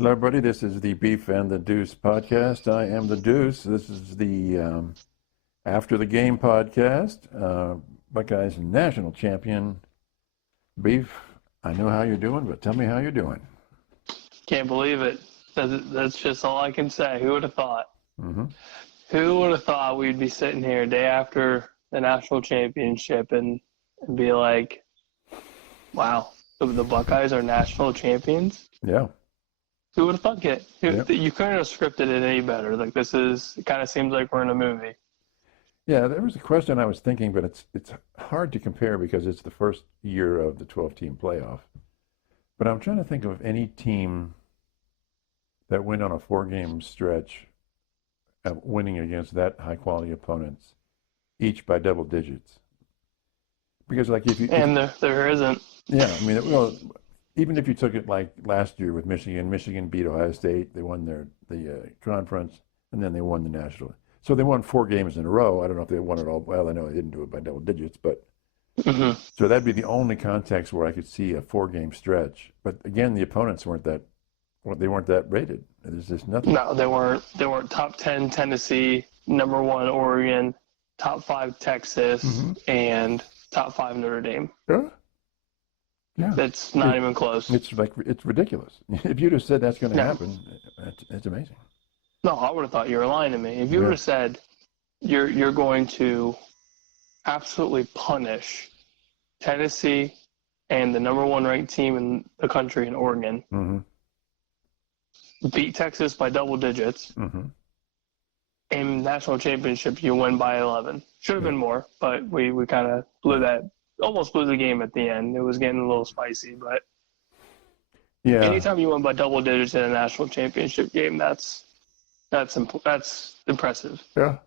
Hello, everybody. This is the Beef and the Deuce podcast. I am the Deuce. This is the After the Game podcast. Buckeyes national champion. Beef, I know how you're doing, but tell me how you're doing. Can't believe it. That's just all I can say. Who would have thought? Mm-hmm. Who would have thought we'd be sitting here a day after the national championship and be like, wow, the Buckeyes are national champions? Yeah. Who would have thought it? Yep. You couldn't have scripted it any better. Like, it kind of seems like we're in a movie. Yeah, there was a question I was thinking, but it's hard to compare because it's the first year of the 12-team playoff. But I'm trying to think of any team that went on a 4-game stretch of winning against that high-quality opponents, each by double digits. Because, like, There isn't. Yeah, I mean, well, even if you took it like last year with Michigan beat Ohio State. They won the conference, and then they won the national. So they won 4 games in a row. I don't know if they won it all. Well, I know they didn't do it by double digits, but so that'd be the only context where I could see a 4-game stretch. But again, the opponents weren't that rated. There's just nothing. No, they weren't. They weren't top 10 Tennessee, number 1 Oregon, top 5 Texas, and top 5 Notre Dame. Yeah. That's not even close. It's ridiculous. If you'd have said that's going to happen, it's amazing. No, I would have thought you were lying to me. If you would have said you're going to absolutely punish Tennessee and the number 1 ranked team in the country in Oregon, beat Texas by double digits, in national championship you win by 11. Should have been more, but we kind of almost blew the game at the end. It was getting a little spicy, but anytime you win by double digits in a national championship game, that's impressive. Yeah.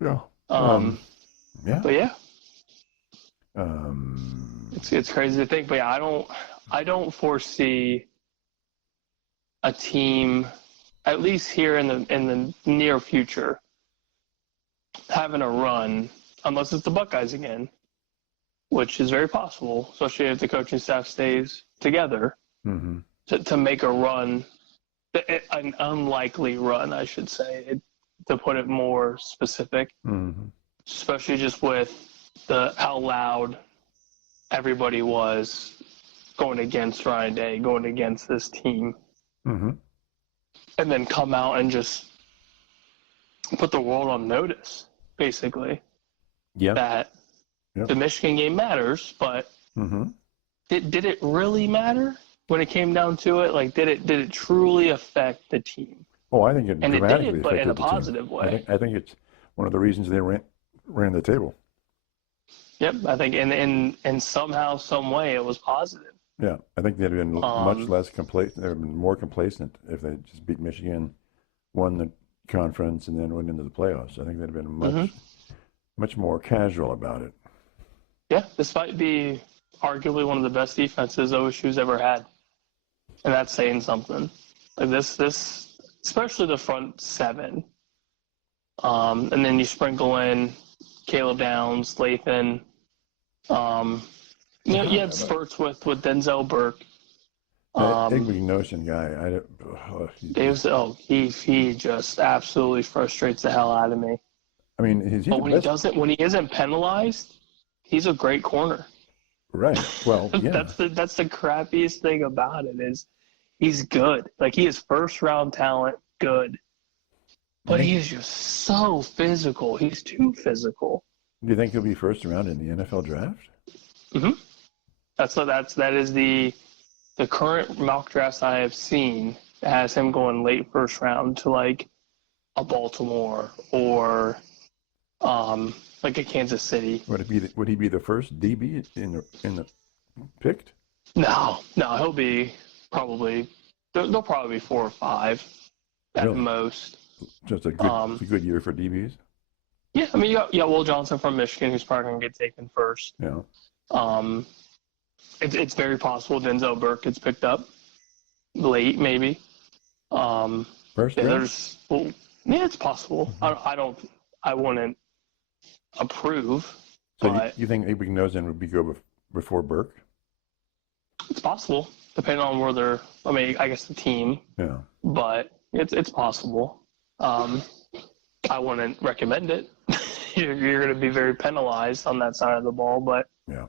But yeah, it's crazy to think. But yeah, I don't foresee a team, at least here in the near future, having a run unless it's the Buckeyes again, which is very possible, especially if the coaching staff stays together, to make a run. An unlikely run, I should say, to put it more specific, especially just with how loud everybody was going against Ryan Day, going against this team, and then come out and just put the world on notice, basically, that the Michigan game matters, but did it really matter? When it came down to it, like, did it truly affect the team? Oh, I think it dramatically affected the team. And it did, but in a positive way. I think it's one of the reasons they ran the table. Yep, I think and somehow, some way, it was positive. Yeah, I think they'd have been much less complacent. They'd have been more complacent if they just beat Michigan, won the conference, and then went into the playoffs. I think they'd have been much more casual about it. Yeah, this might be arguably one of the best defenses OSU's ever had. And that's saying something. Like this, especially the front 7. And then you sprinkle in Caleb Downs, Lathan. You had spurts with Denzel Burke. Ignotion guy. He just absolutely frustrates the hell out of me. I mean, when he isn't penalized, he's a great corner. Right. Well, yeah. That's the crappiest thing about it is he's good. Like, he is first-round talent, good. But he is just so physical. He's too physical. Do you think he'll be first round in the NFL draft? That is the current mock drafts I have seen has him going late first round to, like, a Baltimore or like a Kansas City. Would he be the first DB in the picked? No, he'll be probably. There'll probably be 4 or 5 at most. Just a good year for DBs. Yeah, I mean, you got Will Johnson from Michigan, who's probably going to get taken first. Yeah. It's very possible Denzel Burke gets picked up late, maybe. First round? It's possible. I wouldn't approve. So you think Ignosin would go before Burke? It's possible, depending on where they're. I mean, I guess the team. Yeah. but it's possible. I wouldn't recommend it. You're going to be very penalized on that side of the ball, but Yeah.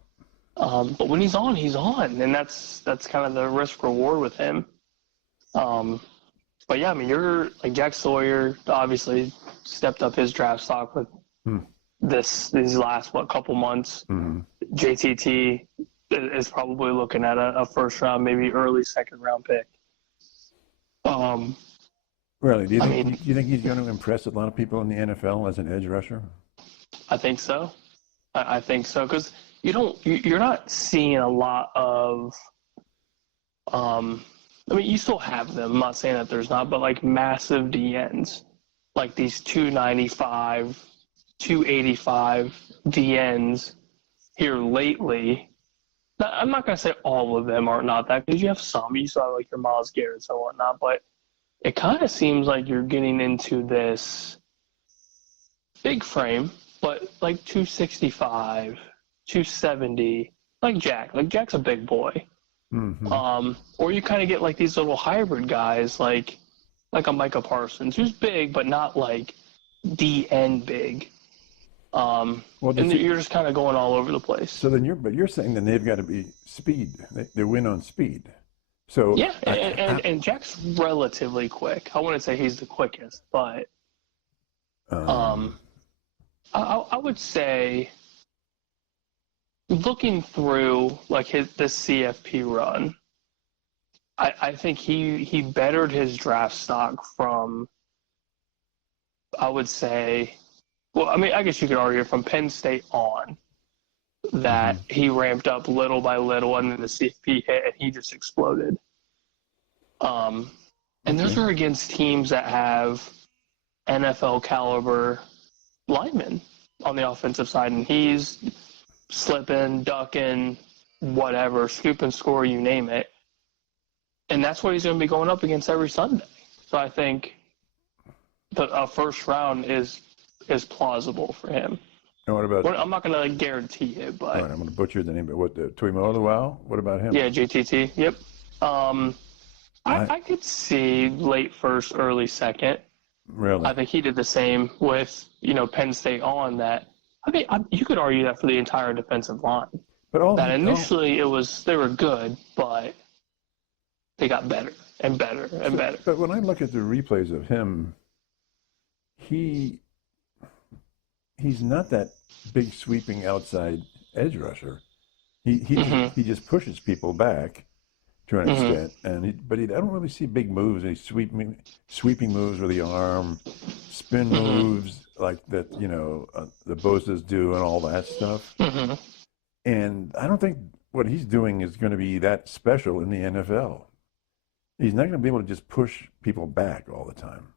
But when he's on, and that's kind of the risk reward with him. But yeah, I mean, you're like Jack Sawyer obviously stepped up his draft stock with these last couple months. Mm-hmm. JTT is probably looking at a first round, maybe early second round pick. Really? Do you think he's going to impress a lot of people in the NFL as an edge rusher? I think so. I think so because you're not seeing a lot of. I mean, you still have them. I'm not saying that there's not, but like massive DNs, like these 295, 285 DNs here lately. Now, I'm not going to say all of them are not that because you have some. You saw like your Myles Garrett's and whatnot, but it kind of seems like you're getting into this big frame, but like 265, 270, like Jack. Like Jack's a big boy. Mm-hmm. Or you kind of get like these little hybrid guys, like a Micah Parsons, who's big but not like DN big. And you're just kind of going all over the place. So then you're saying then they've got to be speed. They win on speed. So yeah, and Jack's relatively quick. I wouldn't say he's the quickest, but I would say. Looking through like this CFP run, I think he bettered his draft stock from, I would say, well, I mean, I guess you could argue from Penn State on that he ramped up little by little, and then the CFP hit, and he just exploded. And those are against teams that have NFL caliber linemen on the offensive side, and he's slipping, ducking, whatever, scoop and score, you name it. And that's what he's going to be going up against every Sunday. So I think a first round is plausible for him. And what about? I'm not going to guarantee it, but. All right, I'm going to butcher the name, but what, Tuimoloau? What about him? Yeah, JTT, yep. I could see late first, early second. Really? I think he did the same with, Penn State on that. I mean, you could argue that for the entire defensive line. But initially they were good, but they got better and better and better. But when I look at the replays of him, he's not that big sweeping outside edge rusher. He just pushes people back to an extent, but I don't really see big moves. He's sweeping moves with the arm, spin moves like that, the Bosa's do and all that stuff. And I don't think what he's doing is going to be that special in the NFL. He's not going to be able to just push people back all the time.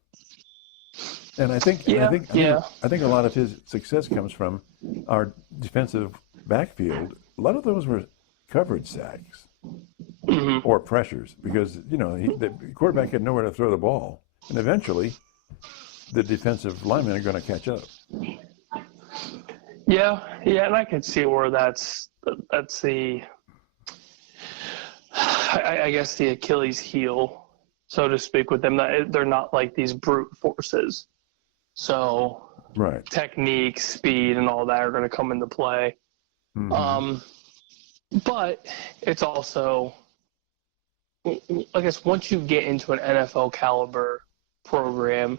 And I think a lot of his success comes from our defensive backfield. A lot of those were coverage sacks or pressures because the quarterback had nowhere to throw the ball, and eventually the defensive linemen are going to catch up. Yeah, and I can see where that's the I guess the Achilles heel, so to speak, with them. They're not like these brute forces. So right. Technique, speed, and all that are going to come into play. But it's also, I guess, once you get into an NFL caliber program,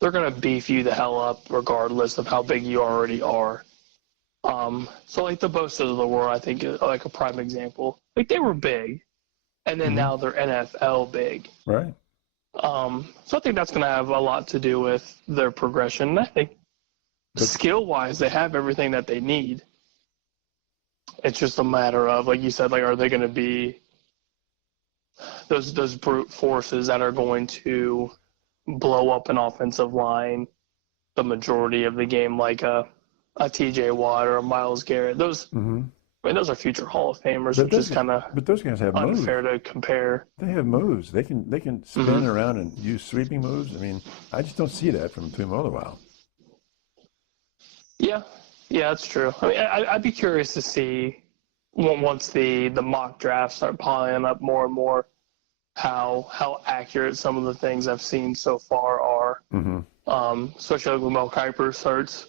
they're going to beef you the hell up regardless of how big you already are. So like the Bosa's of the world, I think, is like a prime example. Like they were big, and then now they're NFL big. Right. So I think that's going to have a lot to do with their progression. And I think skill-wise, they have everything that they need. It's just a matter of, like you said, like are they going to be those brute forces that are going to blow up an offensive line the majority of the game, like a TJ Watt or a Myles Garrett. Those those are future Hall of Famers, which is kind of but those guys have unfair moves. to compare. They have moves. They can spin around and use sweeping moves. I mean, I just don't see that from Tuimoloau. Yeah, that's true. I mean, I'd be curious to see once the mock drafts start piling up more and more, how accurate some of the things I've seen so far are. Especially like when Mel Kiper starts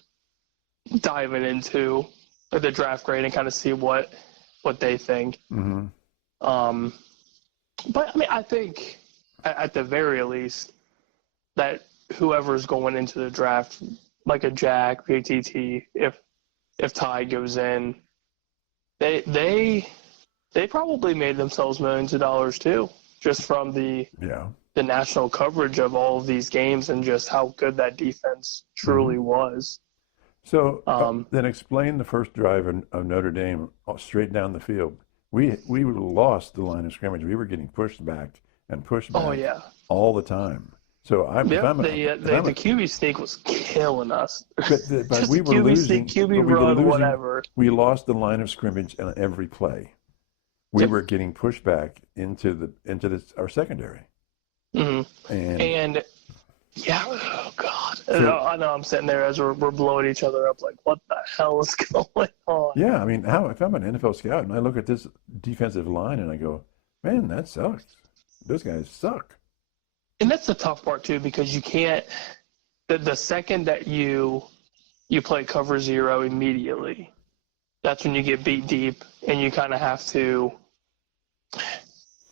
diving into the draft grade and kind of see what they think. But I mean, I think at the very least that whoever's going into the draft, like a Jack, PTT, if Ty goes in, they probably made themselves millions of dollars too, just from the national coverage of all of these games and just how good that defense truly was. So then explain the first drive of Notre Dame straight down the field. We lost the line of scrimmage. We were getting pushed back and pushed back all the time. So the QB sneak was killing us. But we were QB losing. sneak, QB run, whatever. We lost the line of scrimmage on every play. We were getting pushed back into our secondary. And oh God, I know I'm sitting there as we're blowing each other up, like, what the hell is going on? Yeah, I mean, if I'm an NFL scout and I look at this defensive line and I go, man, that sucks. Those guys suck. And that's the tough part too, because you can't. The second that you play cover zero immediately, that's when you get beat deep, and you kind of have to.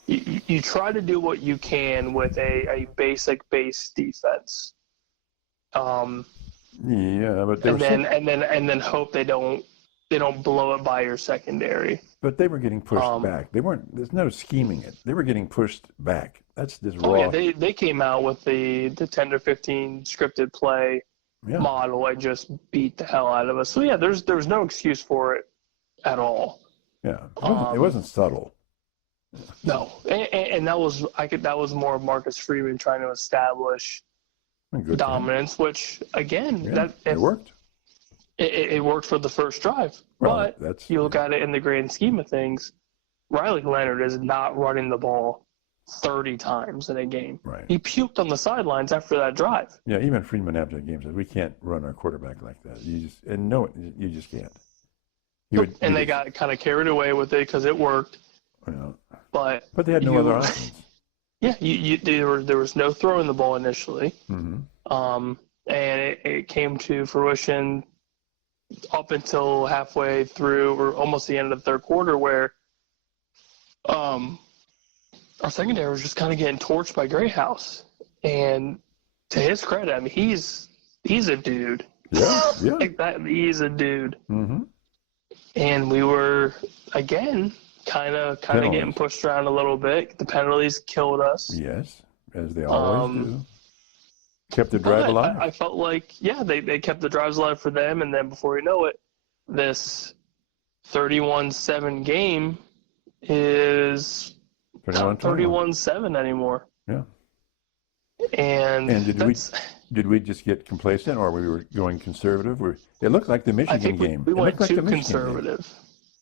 You try to do what you can with a basic base defense. But and then hope they don't blow it by your secondary. But they were getting pushed back. There's no scheming it. They were getting pushed back. That's just raw. Oh yeah, they came out with the 10 to 15 scripted play model and just beat the hell out of us. So yeah, there was no excuse for it at all. Yeah, it wasn't subtle. No, and that was more Marcus Freeman trying to establish dominance, which again, it worked. It worked for the first drive, but you look at it in the grand scheme of things, Riley Leonard is not running the ball 30 times in a game. Right. He puked on the sidelines after that drive. Yeah, even Freeman after the game said, we can't run our quarterback like that. You just can't. They got kind of carried away with it because it worked. But they had no other options. Yeah, there was no throwing the ball initially. And it came to fruition up until halfway through or almost the end of the third quarter, where our secondary was just kind of getting torched by Greathouse. And to his credit, I mean, he's a dude. Yeah. Like that, he's a dude. And we were again kind of getting pushed around a little bit. The penalties killed us. Yes, as they always do. Kept the drive alive. I felt like, they kept the drives alive for them, and then before you know it, this 31-7 game is not 31-7 anymore. Yeah. And did we just get complacent, or we were going conservative? It looked like the Michigan game. We went too conservative.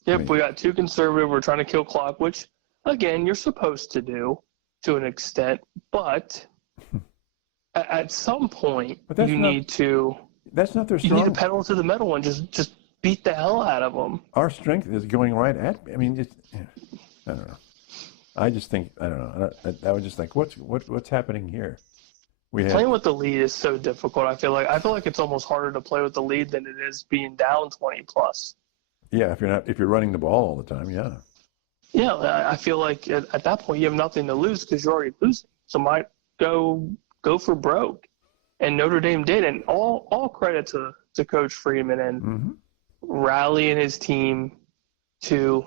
Yep, we got too conservative. We're trying to kill clock, which, again, you're supposed to do to an extent. But at some point, need to. That's not their strong. You need to pedal to the metal and just beat the hell out of them. Our strength is going right at me. I mean, I don't know. I just think I don't know. I was just like, what's happening here? Playing with the lead is so difficult. I feel like it's almost harder to play with the lead than it is being down 20 plus. Yeah, if you're running the ball all the time, yeah. Yeah, I feel like at that point you have nothing to lose because you're already losing. So might go for broke, and Notre Dame did, and all credit to Coach Freeman and rallying his team to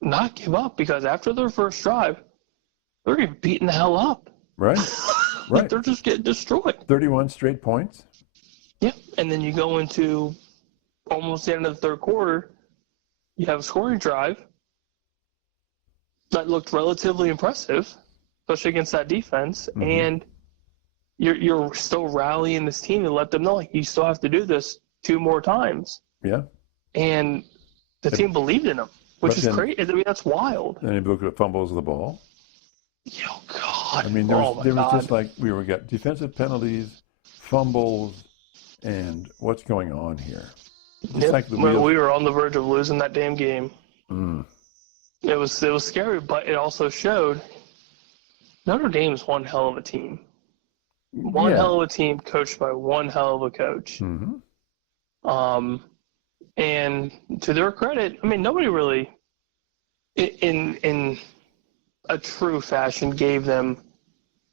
not give up, because after their first drive, they're getting beaten the hell up. Right. Right. They're just getting destroyed. 31 straight points. Yeah, and then you go into almost the end of the third quarter. You have a scoring drive that looked relatively impressive, especially against that defense, and you're still rallying this team to let them know, like, you still have to do this 2 more times. Yeah. And the team believed in them, which is crazy. I mean, that's wild. And you look at fumbles of the ball. Oh, God. I mean, there was just like we got defensive penalties, fumbles, and what's going on here? Yep. Like we were on the verge of losing that damn game. It was scary, but it also showed Notre Dame's one hell of a team. One Yeah. hell of a team coached by one hell of a coach. Mm-hmm. And to their credit, I mean, nobody really, in a true fashion, gave them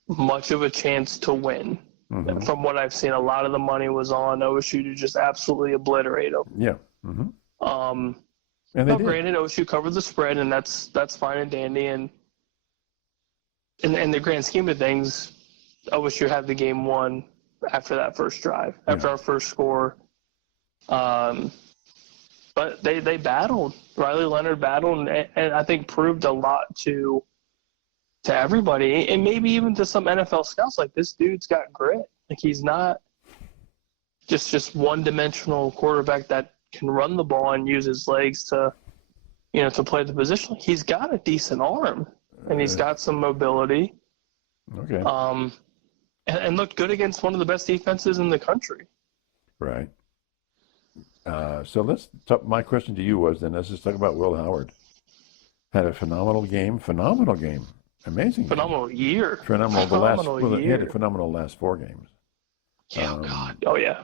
much of a chance to win. Mm-hmm. From what I've seen, a lot of the money was on OSU to just absolutely obliterate them. Yeah. Mm-hmm. And they did. granted, OSU covered the spread, and that's fine and dandy. And in the grand scheme of things, OSU had the game won after that first drive, after our first score. But they battled. Riley Leonard battled, and I think proved a lot to everybody, and maybe even to some NFL scouts. Like, this dude's got grit. Like, he's not just one-dimensional quarterback that can run the ball and use his legs to play the position. He's got a decent arm, and he's got some mobility. Okay. And looked good against one of the best defenses in the country. Right. So let's talk. My question to you was then, let's just talk about Will Howard. Had a phenomenal game, amazing, phenomenal game. Year, Phenomenal he had a phenomenal last 4 games. Yeah, God, oh yeah.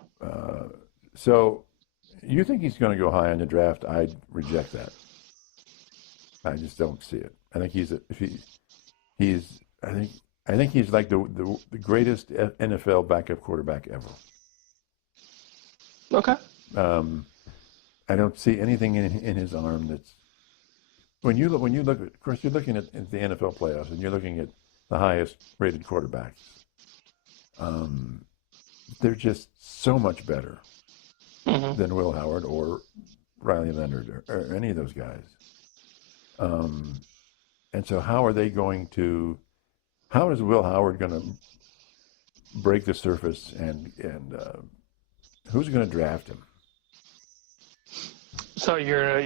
So you think he's going to go high on the draft? I'd reject that. I just don't see it. I think I think he's like the greatest NFL backup quarterback ever. Okay. I don't see anything in his arm that's. When you look, of course, you're looking at the NFL playoffs, and you're looking at the highest rated quarterbacks. They're just so much better than Will Howard or Riley Leonard or any of those guys. And so, how is Will Howard going to break the surface, and who's going to draft him? So you're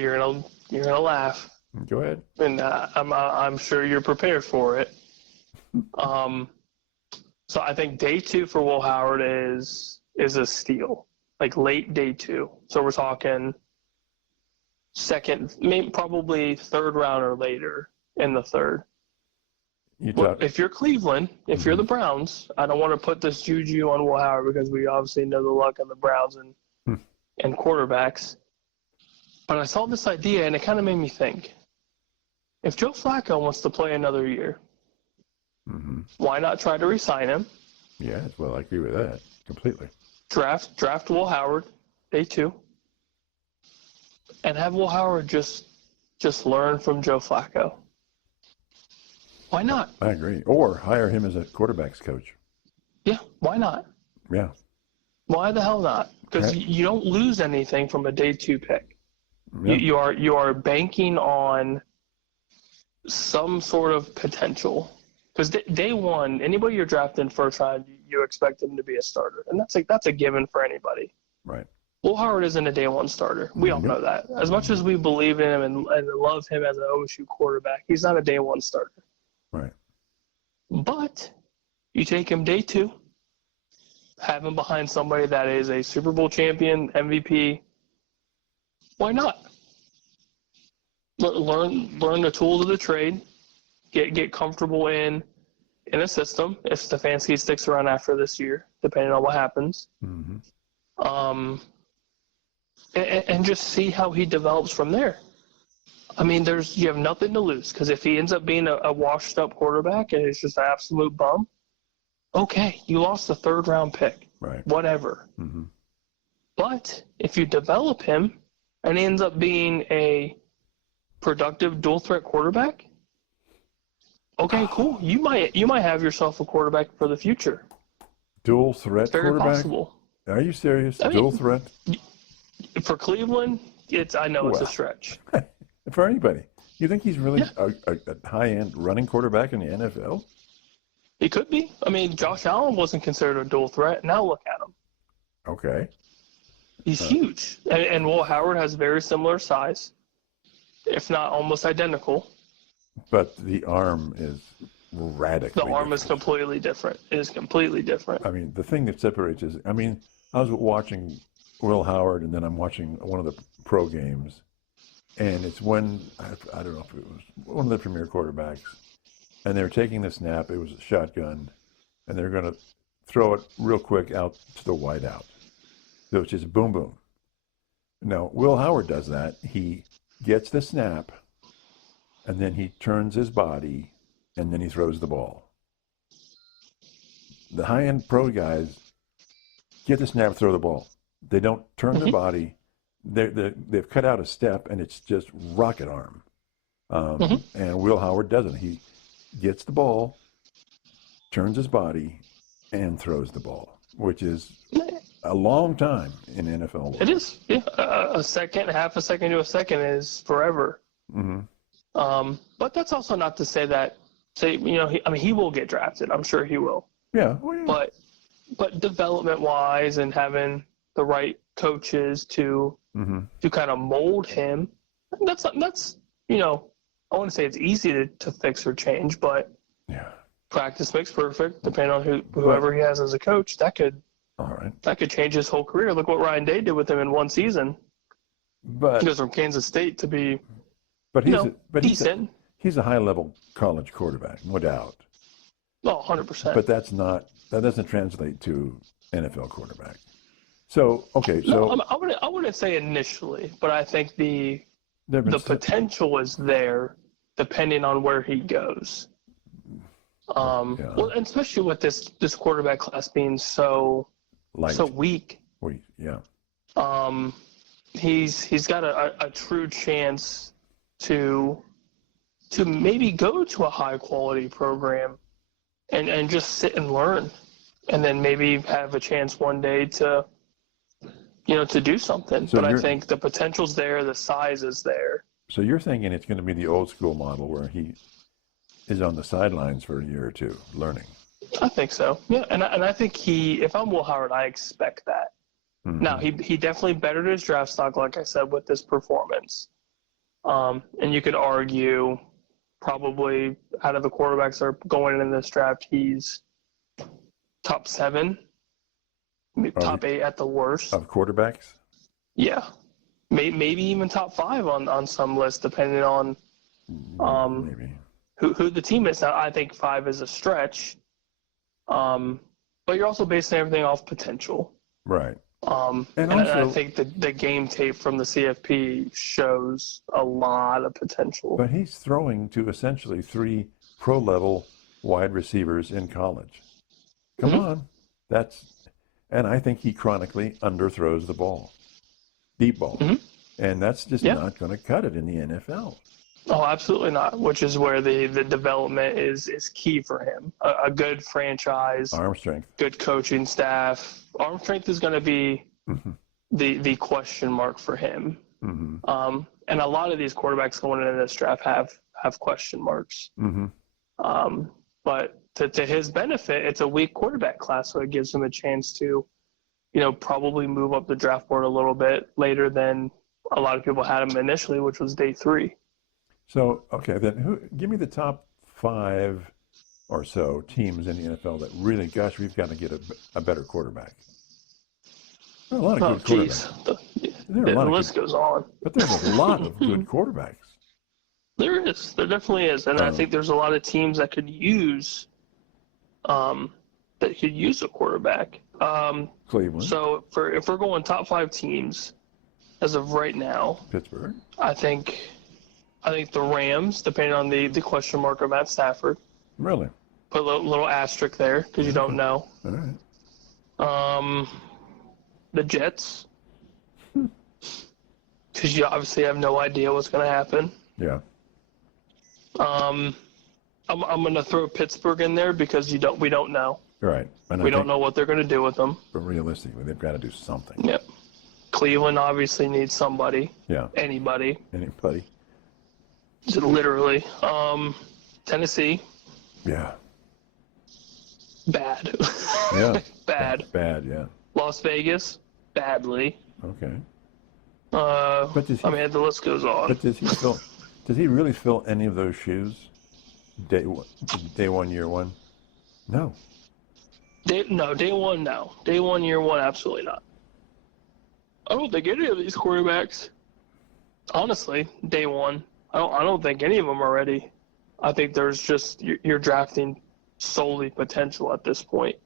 gonna laugh. Go ahead. And I'm sure you're prepared for it. So I think day 2 for Will Howard is a steal, like late day 2. So we're talking second, maybe probably 3rd round or later in the 3rd. If you're Cleveland, if you're the Browns, I don't want to put this juju on Will Howard because we obviously know the luck of the Browns and quarterbacks. But I saw this idea, and it kind of made me think. If Joe Flacco wants to play another year, why not try to re-sign him? Yeah, well, I agree with that completely. Draft Will Howard, day 2, and have Will Howard just learn from Joe Flacco. Why not? I agree. Or hire him as a quarterback's coach. Yeah, why not? Yeah. Why the hell not? Because you don't lose anything from a day 2 pick. Yeah. You are banking on some sort of potential. Because day 1, anybody you're drafting first round, you expect them to be a starter, and that's a given for anybody. Right. Will Howard isn't a day 1 starter. We all know that. As much as we believe in him and love him as an OSU quarterback, he's not a day 1 starter. Right. But you take him day 2, have him behind somebody that is a Super Bowl champion, MVP. Why not? Learn the tools of the trade. Get comfortable in a system if Stefanski sticks around after this year, depending on what happens. And just see how he develops from there. I mean, you have nothing to lose, because if he ends up being a washed-up quarterback and it's just an absolute bum, okay, you lost the 3rd round pick. Right. Whatever. But if you develop him and he ends up being a productive dual-threat quarterback, okay, cool. You might have yourself a quarterback for the future. Dual threat quarterback? Very possible. Are you serious? I mean, dual threat? For Cleveland, it's a stretch. For anybody. You think he's really a high-end running quarterback in the NFL? He could be. I mean, Josh Allen wasn't considered a dual threat. Now look at him. Okay. He's huge. And Will Howard has very similar size, if not almost identical. But the arm is radically The arm is completely different. It is completely different. I mean, the thing that separates is, I was watching Will Howard, and then I'm watching one of the pro games, and it's when, I don't know if it was one of the premier quarterbacks, and they're taking the snap. It was a shotgun, and they're going to throw it real quick out to the wide out, which is boom, boom. Now, Will Howard does that. He gets the snap, and then he turns his body, and then he throws the ball. The high-end pro guys get the snap, throw the ball. They don't turn their body. They've cut out a step, and it's just rocket arm. And Will Howard doesn't. He gets the ball, turns his body, and throws the ball, which is a long time in NFL world. It is. Yeah. A second, half a second to a second is forever. But that's also not to say that, he will get drafted. I'm sure he will. Yeah. Well, yeah. But development-wise and having the right coaches to kind of mold him, that's I wouldn't say it's easy to fix or change, but practice makes perfect. Depending on whoever he has as a coach, that could change his whole career. Look what Ryan Day did with him in one season. But he goes from Kansas State to be, decent. He's a high-level college quarterback, no doubt. Oh, 100%. But that doesn't translate to NFL quarterback. So, okay. No, I wouldn't say initially, but I think the potential is there depending on where he goes. Well, and especially with this quarterback class being so weak. He's got a true chance to maybe go to a high quality program and just sit and learn, and then maybe have a chance one day to do something. But I think the potential's there, the size is there. So you're thinking it's going to be the old school model where he is on the sidelines for a year or two learning? I think so. Yeah, and I think if I'm Will Howard, I expect that. Now, he definitely bettered his draft stock, like I said, with this performance. And you could argue probably out of the quarterbacks that are going in this draft, he's top 7, top 8 at the worst. Of quarterbacks? Yeah. Maybe even top 5 on some list, depending on who the team is. Now, I think 5 is a stretch, but you're also basing everything off potential. Right. And I think the game tape from the CFP shows a lot of potential. But he's throwing to essentially 3 pro-level wide receivers in college. Come on. And I think he chronically underthrows the ball. Deep ball. And that's just not going to cut it in the NFL. Oh, absolutely not, which is where the development is key for him. A good franchise. Arm strength. Good coaching staff. Arm strength is going to be the question mark for him. And a lot of these quarterbacks going into this draft have question marks. But to his benefit, it's a weak quarterback class, so it gives him a chance to, probably move up the draft board a little bit later than a lot of people had him initially, which was day 3. So, okay, then give me the top 5 or so teams in the NFL that really, gosh, we've got to get a better quarterback. There are a lot of good quarterbacks. The list goes on. But there's a lot of good quarterbacks. There is. There definitely is. And I think there's a lot of teams that could use a quarterback. Cleveland. So if we're going top 5 teams as of right now, Pittsburgh. I think the Rams, depending on the question mark of Matt Stafford. Really? Put a little asterisk there because you don't know. All right. The Jets, because you obviously have no idea what's going to happen. Yeah. I'm going to throw Pittsburgh in there because we don't know. Right. We don't know what they're going to do with them. But realistically, they've got to do something. Yep. Cleveland obviously needs somebody. Yeah. Anybody. Literally. Tennessee. Yeah. Bad. Yeah. Bad. Bad, yeah. Las Vegas. Badly. Okay. But the list goes on. But does he really fill any of those shoes? Day 1, year 1? No. Day 1, no. Day 1, year 1, absolutely not. I don't think any of these quarterbacks, honestly, day 1, I don't think any of them are ready. I think there's just you're drafting solely potential at this point.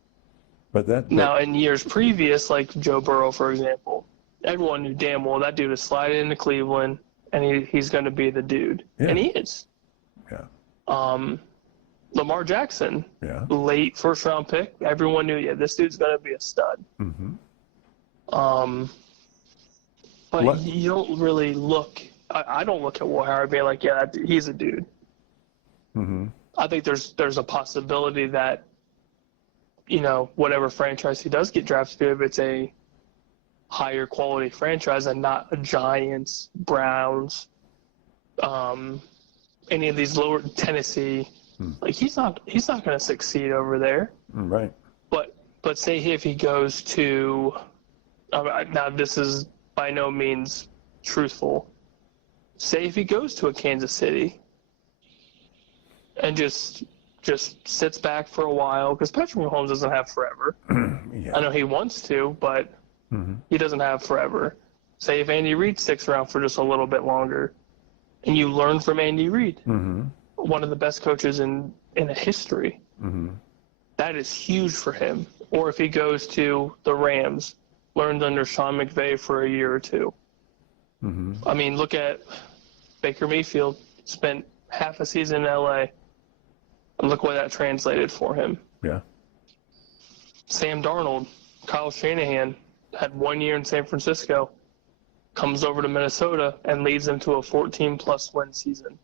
But Now, in years previous, like Joe Burrow, for example, everyone knew damn well that dude is sliding into Cleveland, and he's going to be the dude, and he is. Yeah. Lamar Jackson, Yeah. late first-round pick. Everyone knew, this dude's going to be a stud. Mm-hmm. But you don't really look. I don't look at Will Howard being like, he's a dude. Mm-hmm. I think there's a possibility that, whatever franchise he does get drafted to, if it's a higher quality franchise and not a Giants, Browns, any of these lower Tennessee, like he's not going to succeed over there. Right. But say if he goes to, now this is by no means truthful. Say if he goes to a Kansas City and just sits back for a while, because Patrick Mahomes doesn't have forever. Yeah. I know he wants to, but he doesn't have forever. Say if Andy Reid sticks around for just a little bit longer, and you learn from Andy Reid, one of the best coaches in history. That is huge for him. Or if he goes to the Rams, learns under Sean McVay for a year or two. I mean, look at Baker Mayfield, spent half a season in L.A., and look what that translated for him. Yeah. Sam Darnold, Kyle Shanahan, had 1 year in San Francisco, comes over to Minnesota, and leads them to a 14-plus win season.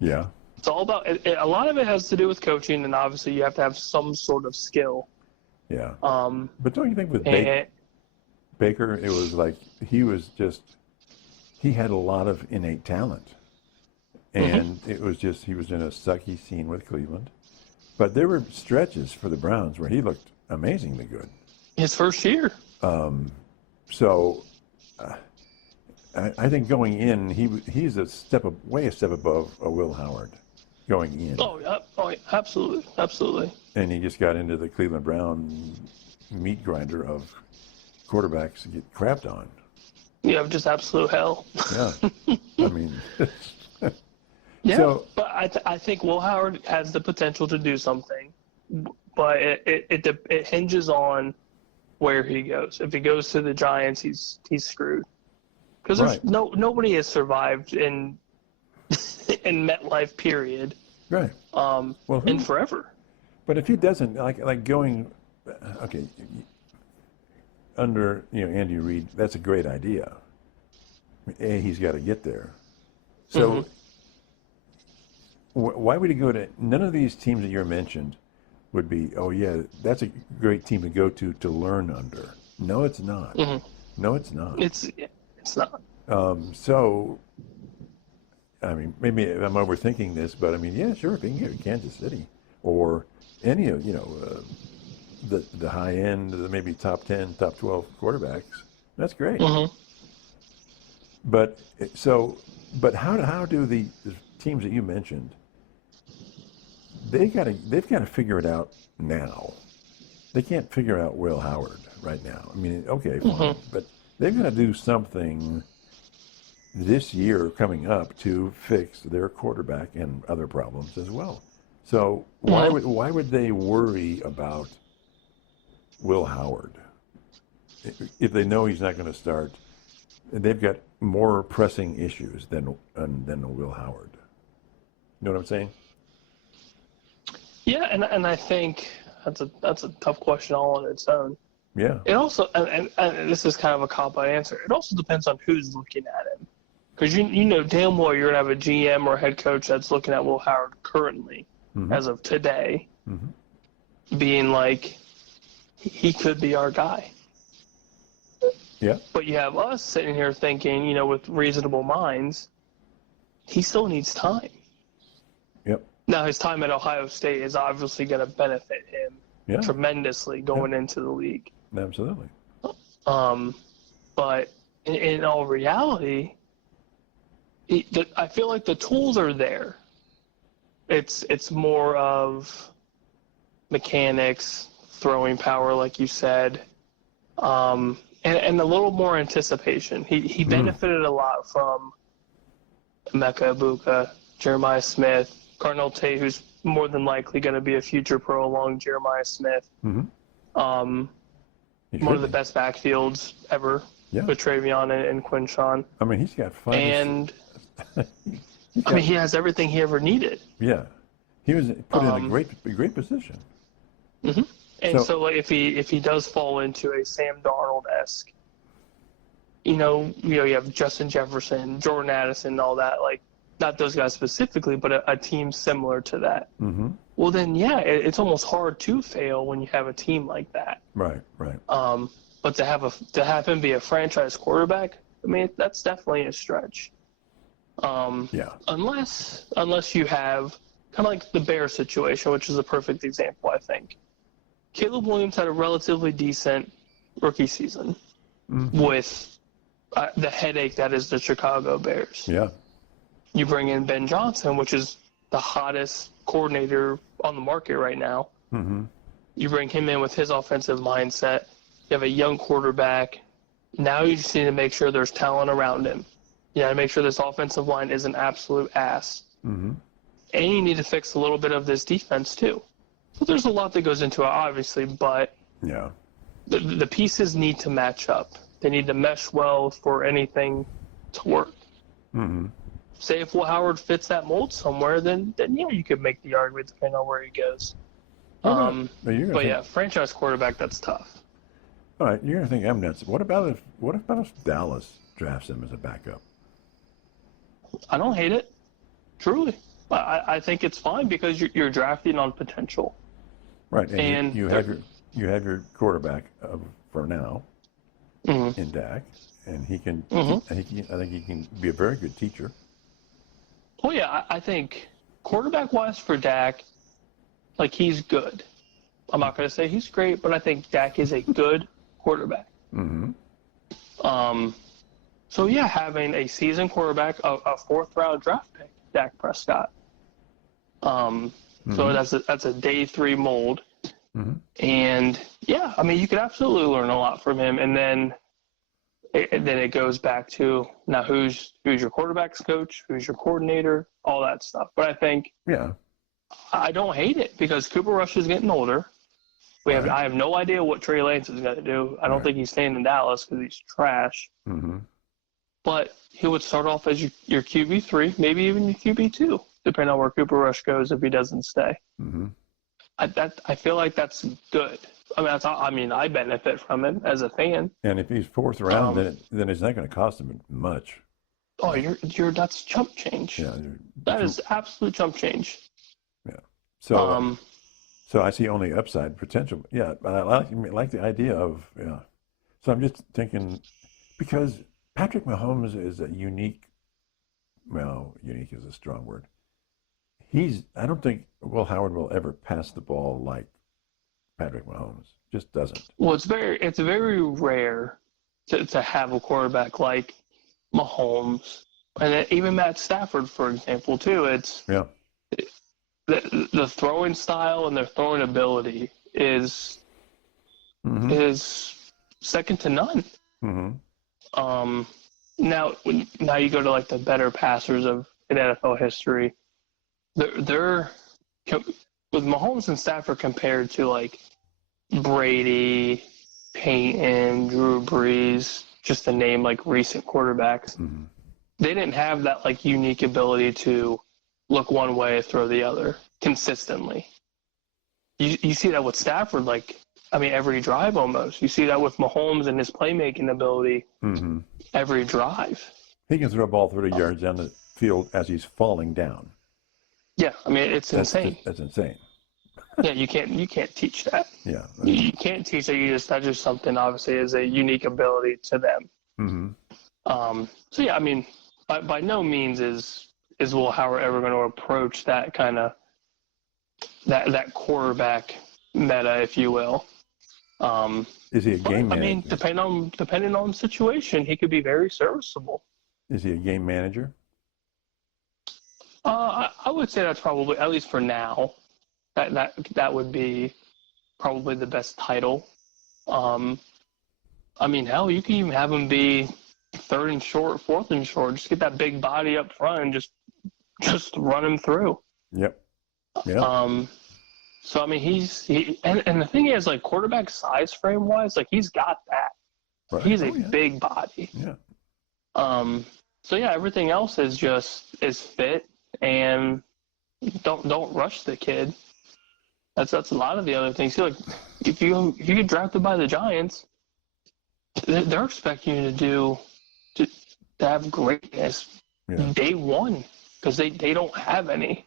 Yeah. It's all about a lot of it has to do with coaching, and obviously you have to have some sort of skill. Yeah. But don't you think with Baker, it was like he had a lot of innate talent. And it was just he was in a sucky scene with Cleveland. But there were stretches for the Browns where he looked amazingly good. His first year. So I think going in, he's a step above a Will Howard going in. Oh, absolutely. And he just got into the Cleveland Brown meat grinder of quarterbacks to get crapped on. Yeah, just absolute hell. Yeah. I mean, yeah. So, but I think Will Howard has the potential to do something, but it hinges on where he goes. If he goes to the Giants, he's screwed. Because there's nobody has survived in MetLife, period. Right. In forever. But if he doesn't, like going, under Andy Reid, that's a great idea. He's got to get there. So why would he go to? None of these teams that you mentioned would be. Oh yeah, that's a great team to go to learn under. No, it's not. No, it's not. It's not. So, I mean, maybe I'm overthinking this, but I mean, yeah, sure, if he can get Kansas City or any of the high end, maybe top 10, top 12 quarterbacks, that's great. But how do the teams that you mentioned? They've got to figure it out now. They can't figure out Will Howard right now. I mean, okay, fine, but they've got to do something this year coming up to fix their quarterback and other problems as well. So why would they worry about Will Howard if they know he's not going to start? They've got more pressing issues than Will Howard. You know what I'm saying? Yeah, and I think that's a tough question all on its own. Yeah. It also, and this is kind of a cop-out answer, it also depends on who's looking at him. Because you know damn well you're going to have a GM or a head coach that's looking at Will Howard currently, as of today, being like, he could be our guy. Yeah. But you have us sitting here thinking, with reasonable minds, he still needs time. Yep. Now, his time at Ohio State is obviously going to benefit him tremendously going into the league. Absolutely. But in all reality, I feel like the tools are there. It's more of mechanics, throwing power, like you said, and a little more anticipation. He benefited a lot from Emeka Egbuka Jeremiah Smith, Cardinal Tate, who's more than likely going to be a future pro along Jeremiah Smith. Mm-hmm. One of the best backfields ever with Travion and Quinshawn. I mean, he's got fun. And he has everything he ever needed. Yeah. He was put in a great position. Mm-hmm. And so like, if he does fall into a Sam Darnold-esque, you have Justin Jefferson, Jordan Addison, all that, like, not those guys specifically, but a team similar to that. Mm-hmm. Well, then, it's almost hard to fail when you have a team like that. Right. But to have him be a franchise quarterback, I mean, that's definitely a stretch. Unless you have kind of like the Bears situation, which is a perfect example, I think. Caleb Williams had a relatively decent rookie season with the headache that is the Chicago Bears. Yeah. You bring in Ben Johnson, which is the hottest coordinator on the market right now. Mm-hmm. You bring him in with his offensive mindset. You have a young quarterback. Now you just need to make sure there's talent around him. You got to make sure this offensive line is an absolute ass. Mm-hmm. And you need to fix a little bit of this defense too. So there's a lot that goes into it, obviously, but the pieces need to match up. They need to mesh well for anything to work. Mm-hmm. Say if Will Howard fits that mold somewhere, then you could make the argument depending on where he goes. Franchise quarterback, that's tough. All right, you're gonna think I'm nuts. What about if Dallas drafts him as a backup? I don't hate it, truly. I think it's fine because you're drafting on potential. Right, and you have your quarterback for now in Dak, and he can. I think he can be a very good teacher. Oh yeah, I think quarterback-wise for Dak, like he's good. I'm not going to say he's great, but I think Dak is a good quarterback. Mm-hmm. So yeah, having a seasoned quarterback, a fourth-round draft pick, Dak Prescott. So that's a day 3 mold, and you could absolutely learn a lot from him. And then it goes back to now who's your quarterback's coach, who's your coordinator, all that stuff. But I think I don't hate it because Cooper Rush is getting older. I have no idea what Trey Lance is going to do. I don't think he's staying in Dallas because he's trash. Mm-hmm. But he would start off as your QB3, maybe even your QB2, depending on where Cooper Rush goes if he doesn't stay. Mm-hmm. I feel like that's good. I mean, I benefit from it as a fan. And if he's fourth round, then it's not going to cost him much. Oh, that's chump change. Yeah, that is absolute chump change. Yeah. So, so I see only upside potential. Yeah, but I like the idea of So I'm just thinking because Patrick Mahomes is a unique. Well, unique is a strong word. I don't think Will Howard will ever pass the ball like Patrick Mahomes. Just doesn't. Well, it's very rare to have a quarterback like Mahomes, and even Matt Stafford, for example, too. It's the throwing style and their throwing ability is second to none. Mm-hmm. Now you go to like the better passers in NFL history. They're with Mahomes and Stafford compared to like Brady, Peyton, Drew Brees, just to name like recent quarterbacks. Mm-hmm. They didn't have that like unique ability to look one way, throw the other consistently. You see that with Stafford, every drive almost. You see that with Mahomes and his playmaking ability every drive. He can throw a ball 30 yards down the field as he's falling down. Yeah, it's insane. That's insane. Yeah, you can't teach that. Yeah, you can't teach that. That's just something. Obviously, is a unique ability to them. Mm-hmm. So yeah, by no means is Will Howard ever going to approach that kind of that quarterback meta, if you will. Is he a game manager? Depending on the situation, he could be very serviceable. Is he a game manager? I would say that's probably, at least for now, that would be probably the best title. Hell, you can even have him be third and short, fourth and short. Just get that big body up front and just just run him through. Yep. Yeah. So I mean, and the thing is, like, quarterback size frame wise, like, he's got that. Right. He's a big body. Yeah. So yeah, everything else is fit, and don't rush the kid. That's a lot of the other things. Like, if you get drafted by the Giants, they're expecting you to have greatness day one, because they don't have any.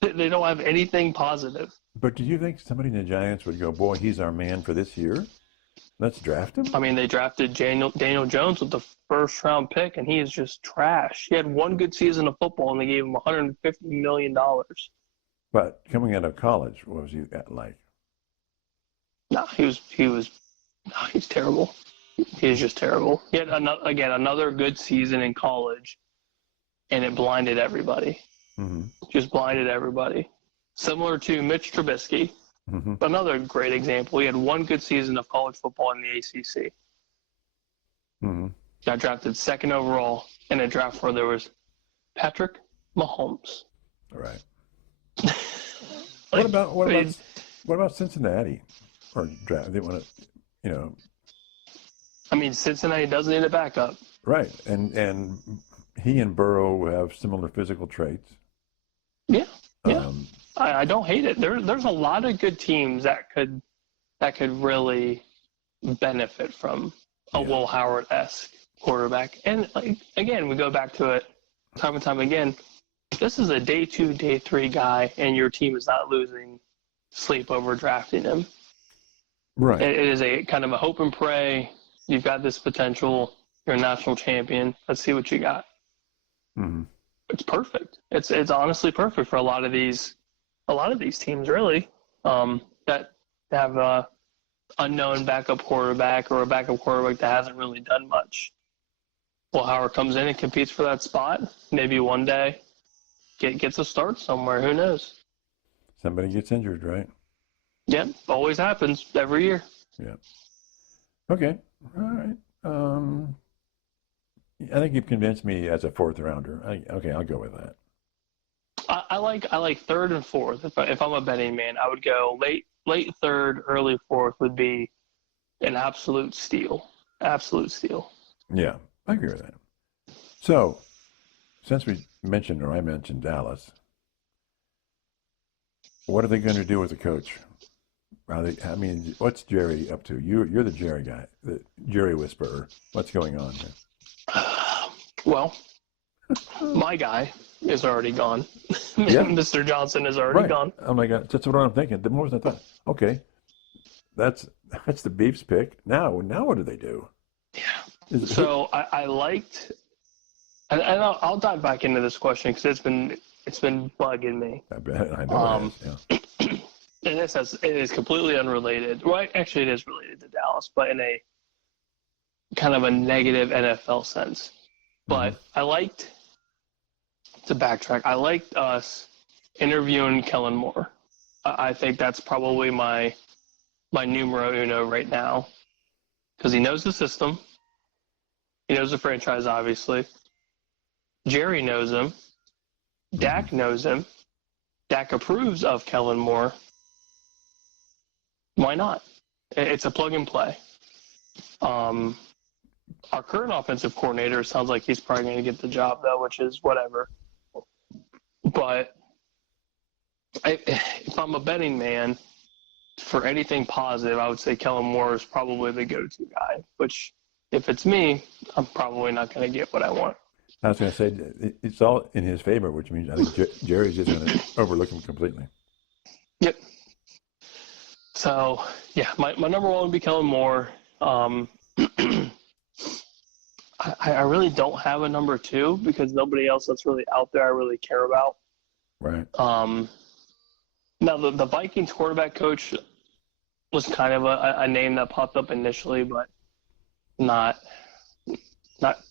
They don't have anything positive. But do you think somebody in the Giants would go, boy, he's our man for this year? Let's draft him? I mean, they drafted Daniel Jones with the first-round pick, and he is just trash. He had one good season of football, and they gave him $150 million. But coming out of college, what was he like? No, he's terrible. He was just terrible. He had, another good season in college, and it blinded everybody. Mm-hmm. Just blinded everybody. Similar to Mitch Trubisky. Mm-hmm. Another great example. He had one good season of college football in the ACC. Mm-hmm. Got drafted second overall in a draft where there was Patrick Mahomes. All right. What about Cincinnati? Or draft? They want to, I mean, Cincinnati doesn't need a backup. Right, and he and Burrow have similar physical traits. Yeah. Yeah. I don't hate it. There's a lot of good teams that could really benefit from a Will Howard-esque quarterback. And again, we go back to it time and time again. This is a day 2, day 3 guy, and your team is not losing sleep over drafting him. Right. It is a kind of a hope and pray. You've got this potential. You're a national champion. Let's see what you got. Mm-hmm. It's perfect. It's honestly perfect for a lot of these teams, really, that have a unknown backup quarterback or a backup quarterback that hasn't really done much. Well, Howard comes in and competes for that spot. Maybe one day gets a start somewhere. Who knows? Somebody gets injured, right? Yeah, always happens every year. Yeah. Okay. All right. I think you've convinced me as a fourth rounder. Okay, I'll go with that. I like third and fourth. If I'm a betting man, I would go late third, early fourth would be an absolute steal. Absolute steal. Yeah, I agree with that. So, since I mentioned Dallas, what are they going to do with the coach? What's Jerry up to? You're the Jerry guy, the Jerry whisperer. What's going on here? Well, my guy is already gone. Yeah. Mr. Johnson is already gone. Oh my God, that's what I'm thinking. The more than I thought. Okay, that's the Beefs pick. Now what do they do? Yeah. So I liked, and I'll dive back into this question because it's been bugging me. I bet I know it is. Yeah. And it is completely unrelated. Well, actually, it is related to Dallas, but in a kind of a negative NFL sense. But I liked, to backtrack, I liked us interviewing Kellen Moore. I think that's probably my numero uno right now, because he knows the system. He knows the franchise, obviously. Jerry knows him. Dak knows him. Dak approves of Kellen Moore. Why not? It's a plug and play. Our current offensive coordinator sounds like he's probably going to get the job, though, which is whatever. But if I'm a betting man, for anything positive, I would say Kellen Moore is probably the go-to guy, which, if it's me, I'm probably not going to get what I want. I was going to say, it's all in his favor, which means I think Jerry's just going to overlook him completely. Yep. So, yeah, my number one would be Kellen Moore. I really don't have a number two because nobody else that's really out there I really care about. Right. Now, the Vikings quarterback coach was kind of a name that popped up initially, but not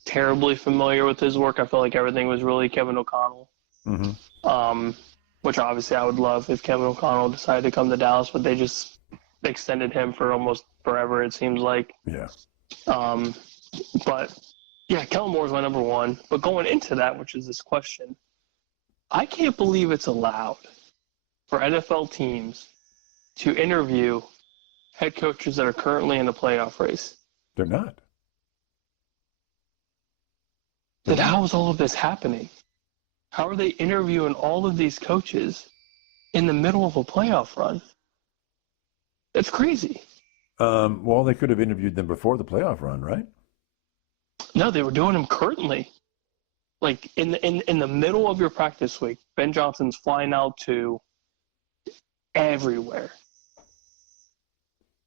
terribly familiar with his work. I felt like everything was really Kevin O'Connell. Mm-hmm. Which obviously I would love if Kevin O'Connell decided to come to Dallas, but they just extended him for almost forever, it seems like. Yeah. But, yeah, Kellen Moore is my number one. But going into that, which is this question, I can't believe it's allowed for NFL teams to interview head coaches that are currently in the playoff race. They're not. Then how is all of this happening? How are they interviewing all of these coaches in the middle of a playoff run? That's crazy. Well, they could have interviewed them before the playoff run, right? No, they were doing them currently. Like in the middle of your practice week, Ben Johnson's flying out to everywhere.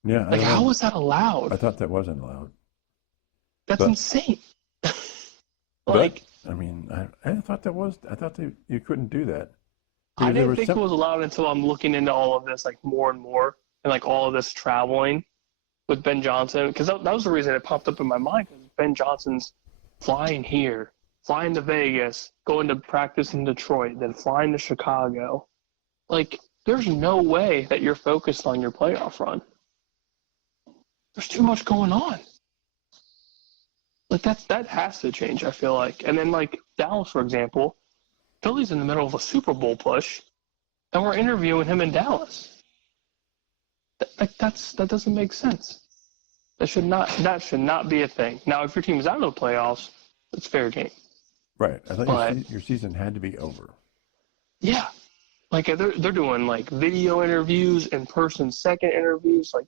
Yeah. Like, how was that allowed? I thought that wasn't allowed. That's insane. Like, I mean, I thought that was. I thought you couldn't do that. I didn't think it was allowed until I'm looking into all of this, like, more and more, and like all of this traveling with Ben Johnson, because that was the reason it popped up in my mind. Because Ben Johnson's flying here, flying to Vegas, going to practice in Detroit, then flying to Chicago. Like, there's no way that you're focused on your playoff run. There's too much going on. Like, that has to change, I feel like. And then, like, Dallas, for example, Philly's in the middle of a Super Bowl push, and we're interviewing him in Dallas. That doesn't make sense. That should not be a thing. Now, if your team is out of the playoffs, it's fair game. Right. I thought your season had to be over. Yeah. Like, they're doing, like, video interviews, in-person second interviews. Like,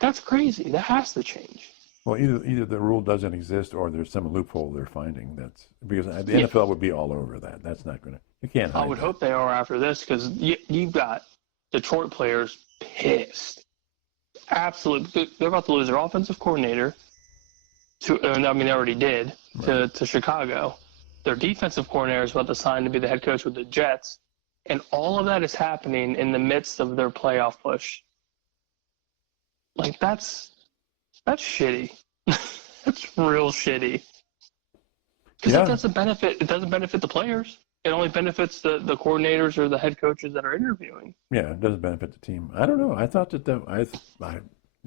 that's crazy. That has to change. Well, either the rule doesn't exist or there's some loophole they're finding. That's because the NFL would be all over that. That's not going to. You can't hide I would that. hope they are after this, because you've got Detroit players pissed. Absolutely, they're about to lose their offensive coordinator. They already did to Chicago. Their defensive coordinator is about to sign to be the head coach with the Jets, and all of that is happening in the midst of their playoff push. Like, that's shitty. That's real shitty. Because it doesn't benefit the players. It only benefits the coordinators or the head coaches that are interviewing. Yeah, it doesn't benefit the team. I don't know. I thought I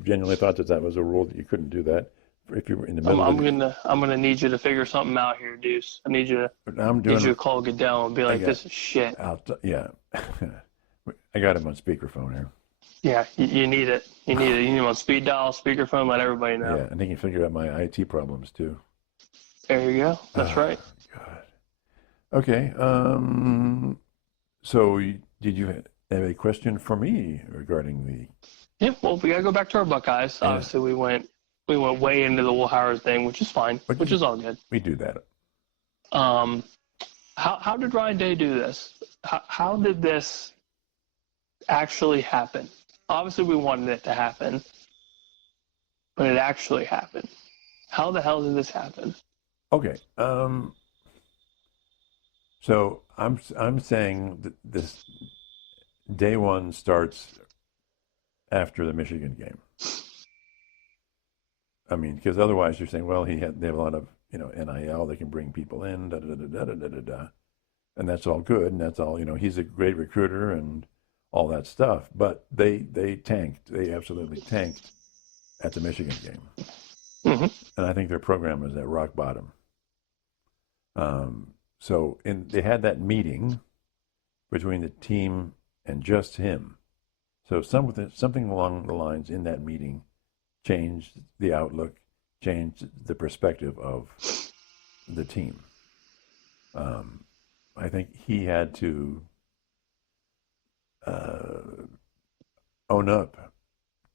genuinely thought that was a rule that you couldn't do that if you were in the middle. I'm gonna need you to figure something out here, Deuce. I need you to call Goodell and be like, this is shit. Yeah, I got him on speakerphone here. Yeah, you need it. You need him on speed dial, speakerphone, let everybody know. Yeah, and he can figure out my IT problems too. There you go. That's right. God. Okay. So did you have a question for me regarding the? Yeah. Well, we gotta go back to our Buckeyes. Yeah. Obviously, we went way into the Will Howard thing, which is fine, which is all good. We do that. How did Ryan Day do this? How did this actually happen? Obviously, we wanted it to happen, but it actually happened. How the hell did this happen? Okay. So I'm saying that this day one starts after the Michigan game. I mean, because otherwise you're saying, well, they have a lot of NIL, they can bring people in, and that's all good, and that's all he's a great recruiter and all that stuff. But they tanked. They absolutely tanked at the Michigan game. Mm-hmm. And I think their program was at rock bottom. So they had that meeting between the team and just him. So something along the lines in that meeting changed the outlook, changed the perspective of the team. I think he had to own up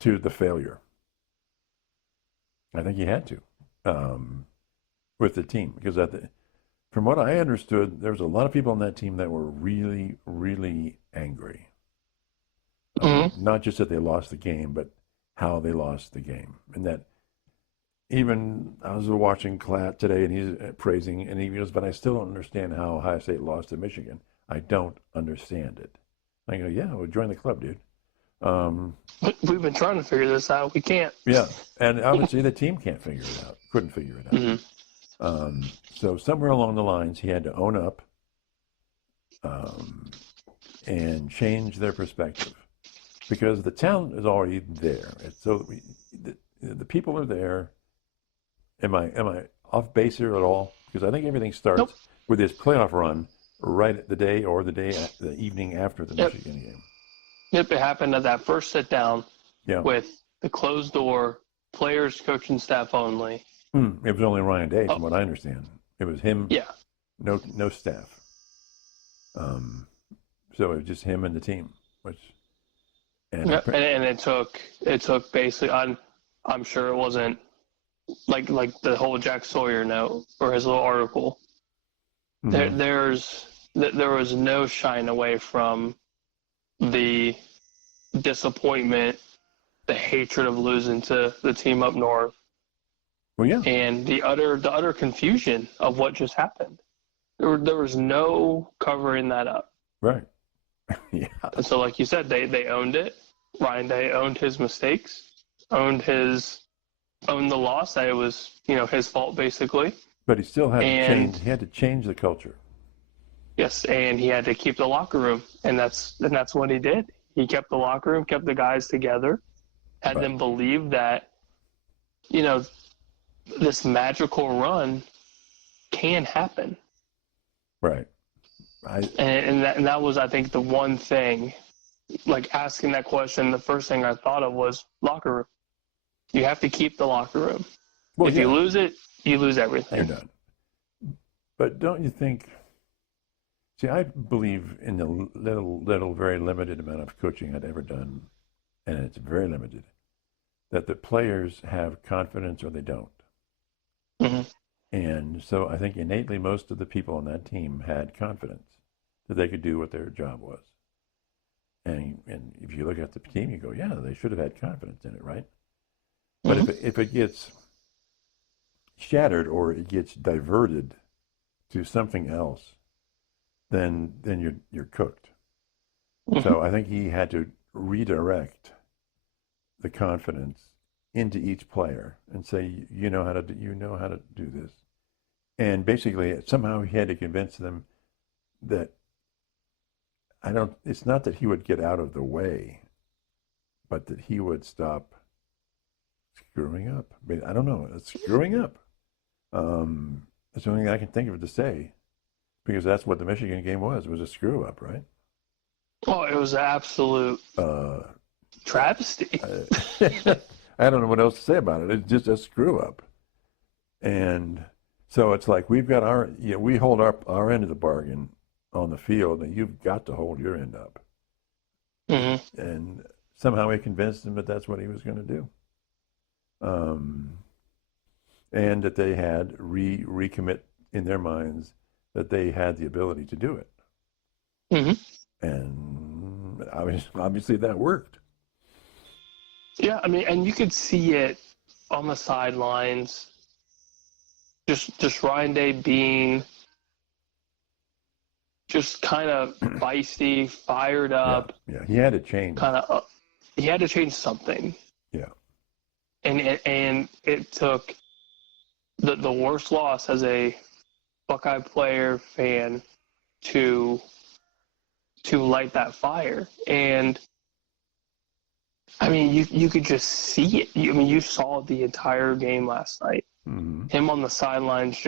to the failure. I think he had to with the team, because from what I understood, there was a lot of people on that team that were really, really angry. Mm-hmm. Not just that they lost the game, but how they lost the game. And that even I was watching Klatt today, and he's praising, and he goes, but I still don't understand how Ohio State lost to Michigan. I don't understand it. I go, yeah, well, join the club, dude. We've been trying to figure this out. We can't. Yeah, and obviously the team can't figure it out. Couldn't figure it out. Mm-hmm. So somewhere along the lines, he had to own up and change their perspective, because the talent is already there. The people are there. Am I off base here at all? Because I think everything starts with this playoff run right at the day or the evening after the Yep. Michigan game. Yep, it happened at that first sit down Yeah. with the closed door, players, coaching staff only. It was only Ryan Day, from Oh. what I understand. It was him, Yeah. no staff. So it was just him and the team, and Yep. And it took basically, I'm sure it wasn't like the whole Jack Sawyer note or his little article. Mhm. There was no shying away from the disappointment, the hatred of losing to the team up north, Well, yeah, and the utter confusion of what just happened. There was no covering that up. right. Yeah, And so, like you said, they owned it. Ryan Day owned his mistakes, owned the loss. That it was his fault basically. but he still had to And change. He had to change the culture. yes, and he had to keep the locker room, and that's what he did. He kept the locker room, kept the guys together, had Right. them believe that this magical run can happen. Right. And that was, I think, the one thing, like asking that question, the first thing I thought of was locker room. You have to keep the locker room. Well, If yeah, you lose it, you lose everything. you're done. But don't you think? See, I believe in the little, very limited amount of coaching I'd ever done, and it's very limited, that the players have confidence or they don't. Mm-hmm. And so I think innately most of the people on that team had confidence that they could do what their job was. And if you look at the team, you go, yeah, they should have had confidence in it, right? Mm-hmm. But if it gets shattered or it gets diverted to something else, then you're cooked. Mm-hmm. So I think he had to redirect the confidence into each player and say, you know how to do this. And basically, somehow he had to convince them that it's not that he would get out of the way, but that he would stop screwing up. I don't know, screwing up. That's the only thing I can think of to say, because that's what the Michigan game was a screw up, right? Oh, it was an absolute travesty. I don't know what else to say about it. It's just a screw up. And so it's like we hold our end of the bargain on the field, and you've got to hold your end up. Mm-hmm. And somehow he convinced them that that's what he was going to do. And that they had recommit in their minds that they had the ability to do it. Mm-hmm. And obviously that worked. Yeah, I mean, and you could see it on the sidelines. Just Ryan Day being just kind of feisty, fired up. Yeah, he had to change. He had to change something. Yeah. And it took the worst loss as a Buckeye player fan to light that fire. And I mean, you could just see it. You saw the entire game last night. Mm-hmm. Him on the sidelines,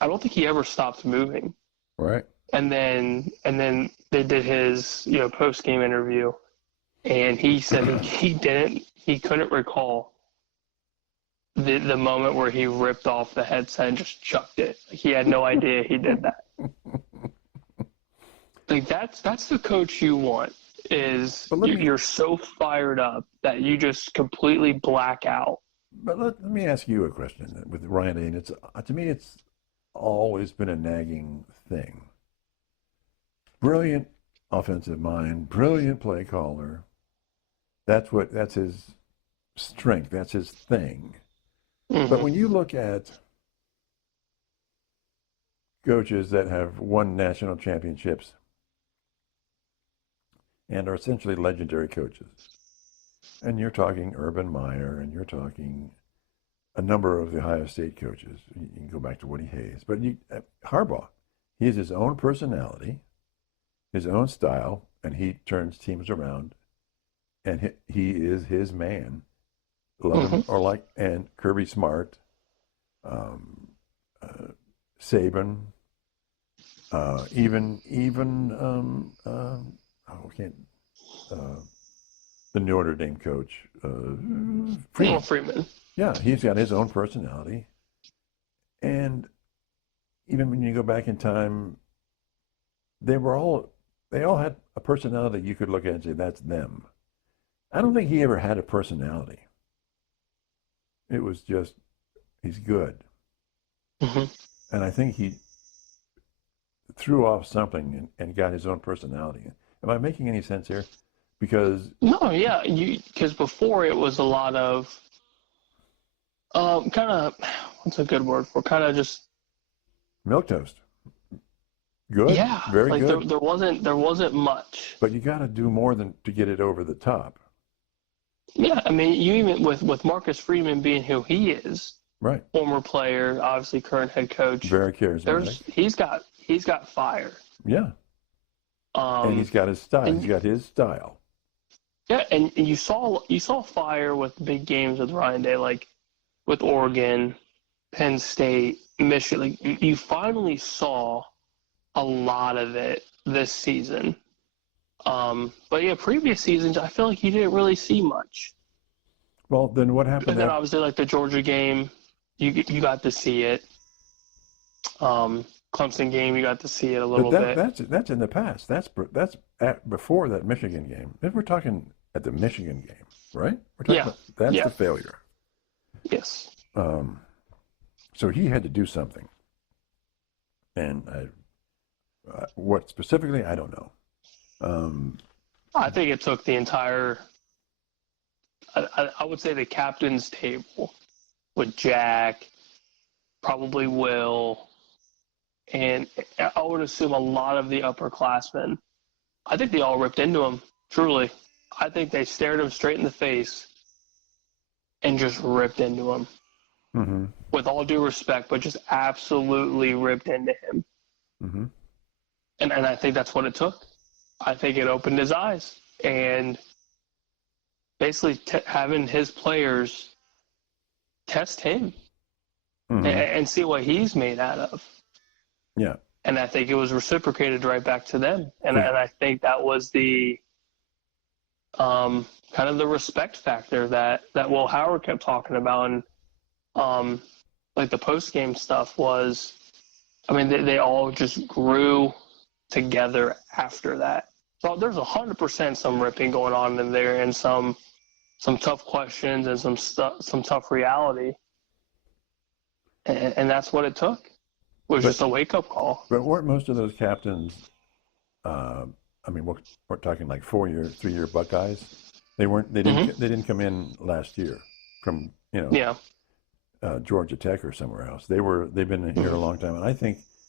I don't think he ever stopped moving. Right. And then they did his post game interview, and he said he couldn't recall the moment where he ripped off the headset and just chucked it. He had no idea he did that. Like that's the coach you want. You're so fired up that you just completely black out. But let me ask you a question with Ryan Day, and to me it's always been a nagging thing. Brilliant offensive mind, brilliant play caller. That's his strength. That's his thing. Mm-hmm. But when you look at coaches that have won national championships and are essentially legendary coaches, and you're talking Urban Meyer, and you're talking a number of the Ohio State coaches. You can go back to Woody Hayes, but Harbaugh, he has his own personality, his own style, and he turns teams around, and he is his man. Love him or like, and Kirby Smart, Saban, Even the Notre Dame coach, Freeman. Freeman. Yeah, he's got his own personality. And even when you go back in time, they all had a personality you could look at and say, that's them. I don't think he ever had a personality. It was just, he's good. Mm-hmm. And I think he threw off something and got his own personality. Am I making any sense here? Because no, yeah, because before it was a lot of kind of, what's a good word for, kind of just milquetoast. Good, yeah, very like good. There wasn't much. But you got to do more than to get it over the top. Yeah, I mean, you even with Marcus Freeman being who he is, right? Former player, obviously current head coach. Very charismatic. He's got fire. Yeah. And he's got his style. He's got his style. Yeah, and you saw fire with big games with Ryan Day, like with Oregon, Penn State, Michigan. Like, you finally saw a lot of it this season. But yeah, previous seasons, I feel like you didn't really see much. Well, then what happened? And then obviously, like the Georgia game, you got to see it. Clemson game, you got to see it a little bit. That's in the past. That's before that Michigan game. If we're talking at the Michigan game, right? We're talking about, that's the failure. Yes. So he had to do something, and what specifically, I don't know. I think it took the entire. I would say the captain's table with Jack, probably Will, and I would assume a lot of the upperclassmen. I think they all ripped into him, truly. I think they stared him straight in the face and just ripped into him. Mm-hmm. With all due respect, but just absolutely ripped into him. Mm-hmm. And I think that's what it took. I think it opened his eyes. And basically having his players test him and see what he's made out of. Yeah. And I think it was reciprocated right back to them. And I think that was the kind of the respect factor that Will Howard kept talking about. And like the post-game stuff was, I mean, they all just grew together after that. So there's 100% some ripping going on in there and some tough questions and some tough reality. And that's what it took. Was just a wake-up call. But weren't most of those captains, I mean, we're talking like 3-year Buckeyes. They didn't come in last year from, Georgia Tech or somewhere else. They've been here a long time.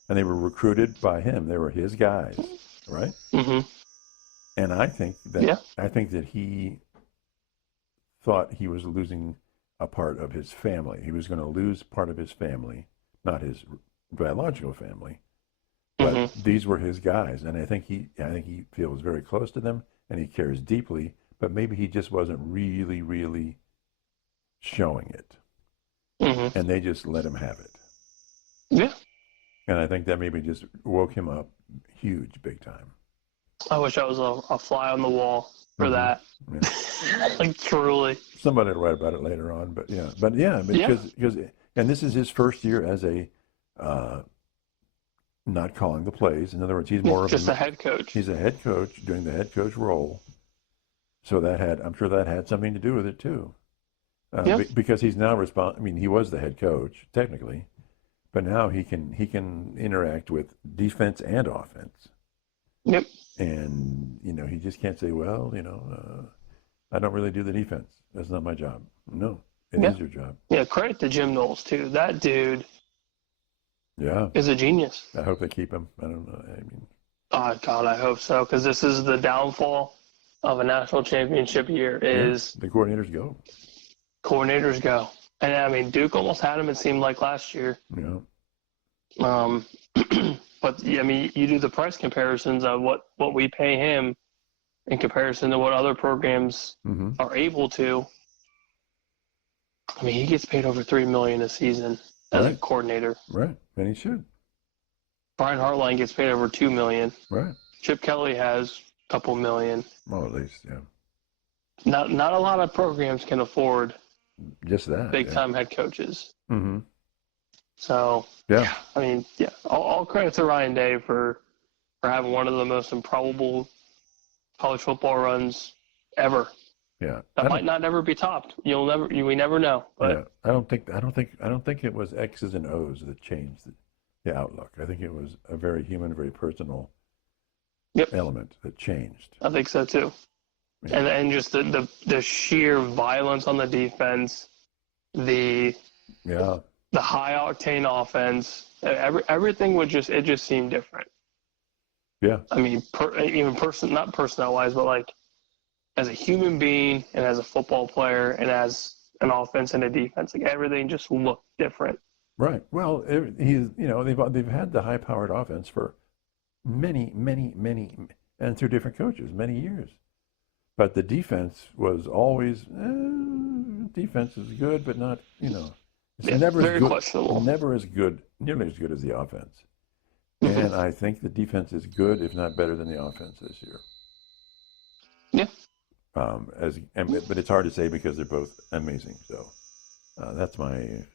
And they were recruited by him. They were his guys, right? Mm-hmm. And I think that he thought he was losing a part of his family. He was going to lose part of his family, not his biological family, but these were his guys. And I think he feels very close to them, and he cares deeply. But maybe he just wasn't really, really showing it, and they just let him have it. Yeah. And I think that maybe just woke him up huge, big time. I wish I was a fly on the wall for that. Yeah. Like, truly. Somebody will write about it later on, because and this is his first year as a not calling the plays. In other words, he's more just of a head coach. He's a head coach doing the head coach role. So I'm sure that had something to do with it too. Because he's now I mean, he was the head coach technically, but now he can interact with defense and offense. Yep. And he just can't say, well, I don't really do the defense. That's not my job. No, it is your job. Yeah, credit to Jim Knowles too. That dude. Yeah. Is a genius. I hope they keep him. I don't know. I mean. Oh God, I hope so, because this is the downfall of a national championship year. Is the coordinators go. Coordinators go, and I mean Duke almost had him. It seemed like last year. Yeah. But I mean, you do the price comparisons of what we pay him in comparison to what other programs are able to. I mean, he gets paid over $3 million a season as a coordinator. Right, and he should. Brian Hartline gets paid over $2 million. Right. Chip Kelly has a couple million. Well, at least, yeah. Not a lot of programs can afford Just that. big time head coaches. Mm-hmm. So Yeah. I mean, yeah, all credit to Ryan Day for having one of the most improbable college football runs ever. Yeah. That might not ever be topped. We never know. But yeah. I don't think it was X's and O's that changed the outlook. I think it was a very human, very personal element that changed. I think so too. Yeah. And just the sheer violence on the defense, the high octane offense, everything it just seemed different. Yeah. I mean, not personnel wise, but like as a human being and as a football player and as an offense and a defense, like everything just looked different. Right. Well, they've had the high-powered offense for many, and through different coaches, many years. But the defense was always defense is good, but not it's never very as good, questionable. Nearly as good as the offense. Mm-hmm. And I think the defense is good, if not better than the offense this year. Yeah. But it's hard to say because they're both amazing. So that's my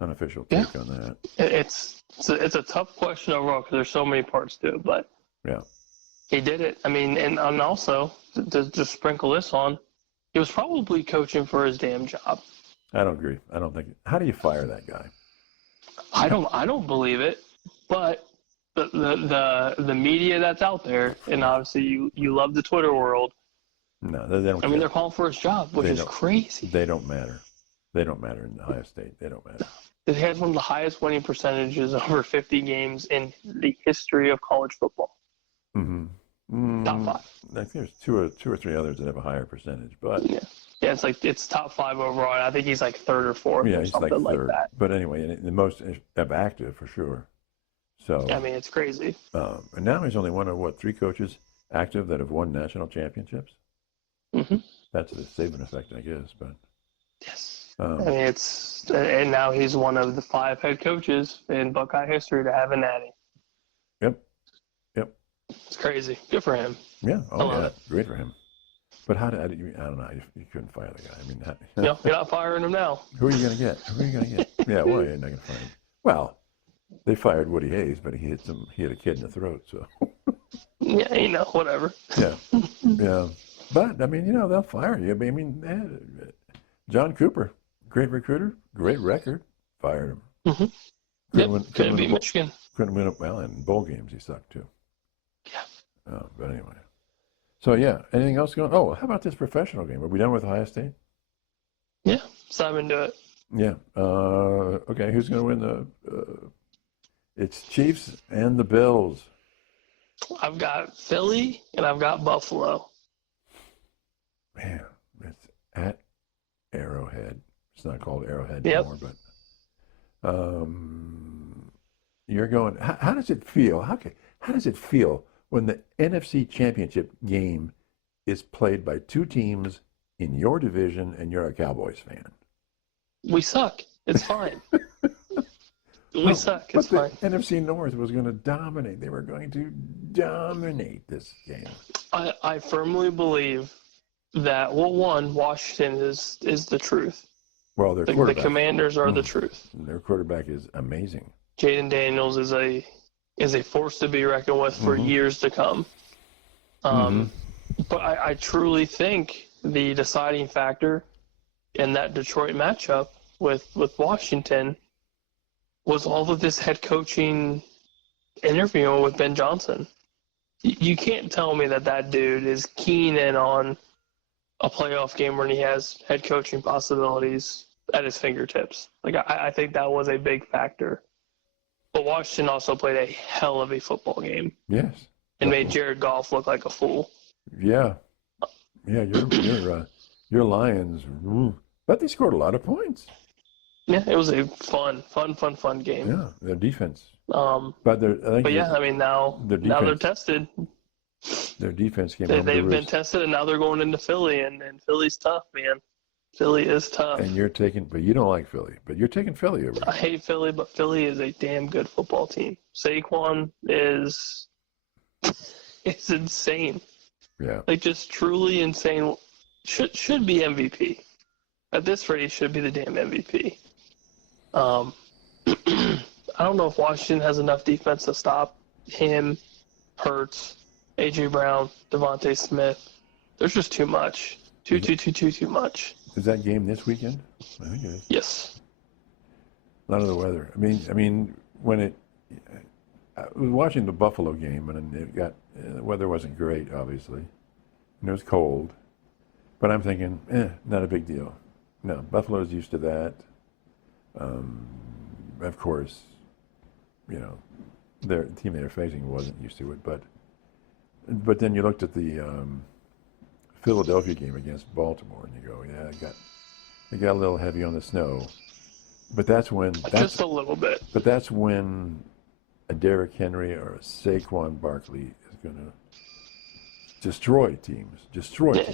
unofficial take on that. It's a tough question overall because there's so many parts to it, but he did it. I mean, and also to just sprinkle this on, he was probably coaching for his damn job. I don't agree. I don't think. How do you fire that guy? I don't believe it, but the media that's out there, and obviously you love the Twitter world. No, they don't. I mean, they're calling for his job, which is crazy. They don't matter. They don't matter in Ohio State. They don't matter. They had one of the highest winning percentages over 50 games in the history of college football. Mm-hmm. Top 5. I think there's two or three others that have a higher percentage, but it's top 5 overall. And I think he's like 3rd or 4th or he's something like third. that. But anyway, the most active for sure. So I mean, it's crazy. And now he's only one of 3 coaches active that have won national championships. Mm-hmm. That's a saving effect, I guess. But yes, I mean and now he's one of the 5 head coaches in Buckeye history to have a natty. Yep. It's crazy. Good for him. Yeah. Oh yeah. Great for him. But I don't know. You couldn't fire the guy. I mean, you're not firing him now. Who are you going to get? Yeah. Well, you're not going to fire him. Well, they fired Woody Hayes, but he hit a kid in the throat. So. Yeah. Whatever. Yeah. Yeah. But I mean, they'll fire you. I mean, John Cooper, great recruiter, great record, fired him. Mm-hmm. Couldn't beat Michigan. Couldn't win up. Well, in bowl games he sucked too. Yeah. But anyway. So anything else going? Oh, how about this professional game? Are we done with Ohio State? Yeah, Simon, do it. Yeah. Okay. Who's going to win the? It's Chiefs and the Bills. I've got Philly and I've got Buffalo. Man, it's at Arrowhead. It's not called Arrowhead anymore, but you're going. How does it feel? How does it feel when the NFC Championship game is played by 2 teams in your division and you're a Cowboys fan? We suck. It's fine. We suck. It's fine. The NFC North was going to dominate. They were going to dominate this game. I firmly believe that Washington is the truth. Well, the Commanders are the truth. Their quarterback is amazing. Jaden Daniels is a force to be reckoned with for years to come. But I truly think the deciding factor in that Detroit matchup with Washington was all of this head coaching interviewing with Ben Johnson. You can't tell me that dude is keen in on a playoff game when he has head coaching possibilities at his fingertips. Like I think that was a big factor. But Washington also played a hell of a football game. Yes. And made Jared Goff look like a fool. Yeah. Yeah, your Lions, but they scored a lot of points. Yeah, it was a fun game. Yeah, their defense. Now they're tested. Their defense came. They've been tested, and now they're going into Philly, and Philly's tough, man. Philly is tough. And you're taking, but you don't like Philly, but you're taking Philly over. I hate Philly, but Philly is a damn good football team. Saquon is insane. Yeah. Like, just truly insane. Should be MVP. At this rate, he should be the damn MVP. I don't know if Washington has enough defense to stop him, Hurts, A.J. Brown, Devontae Smith. There's just too much. Too much. Is that game this weekend? I think it is. Yes. A lot of the weather. I mean, when I was watching the Buffalo game, and the weather wasn't great, obviously, and it was cold. But I'm thinking, not a big deal. No, Buffalo's used to that. Of course, their team they were facing wasn't used to it. But then you looked at the Philadelphia game against Baltimore, and you go, yeah, it got a little heavy on the snow. But just a little bit. But that's when a Derrick Henry or a Saquon Barkley is going to destroy teams.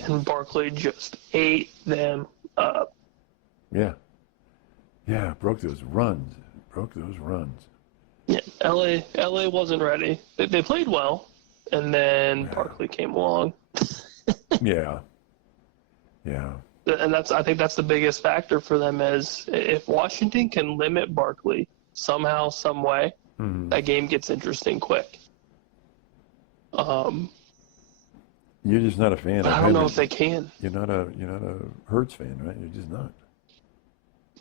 And Barkley just ate them up. Yeah. Yeah, broke those runs. Yeah, LA wasn't ready. They played well, and then Barkley came along. Yeah. And I think that's the biggest factor for them is if Washington can limit Barkley somehow, some way, that game gets interesting quick. You're just not a fan. I don't know if they can. You're not a Hurts fan, right? You're just not.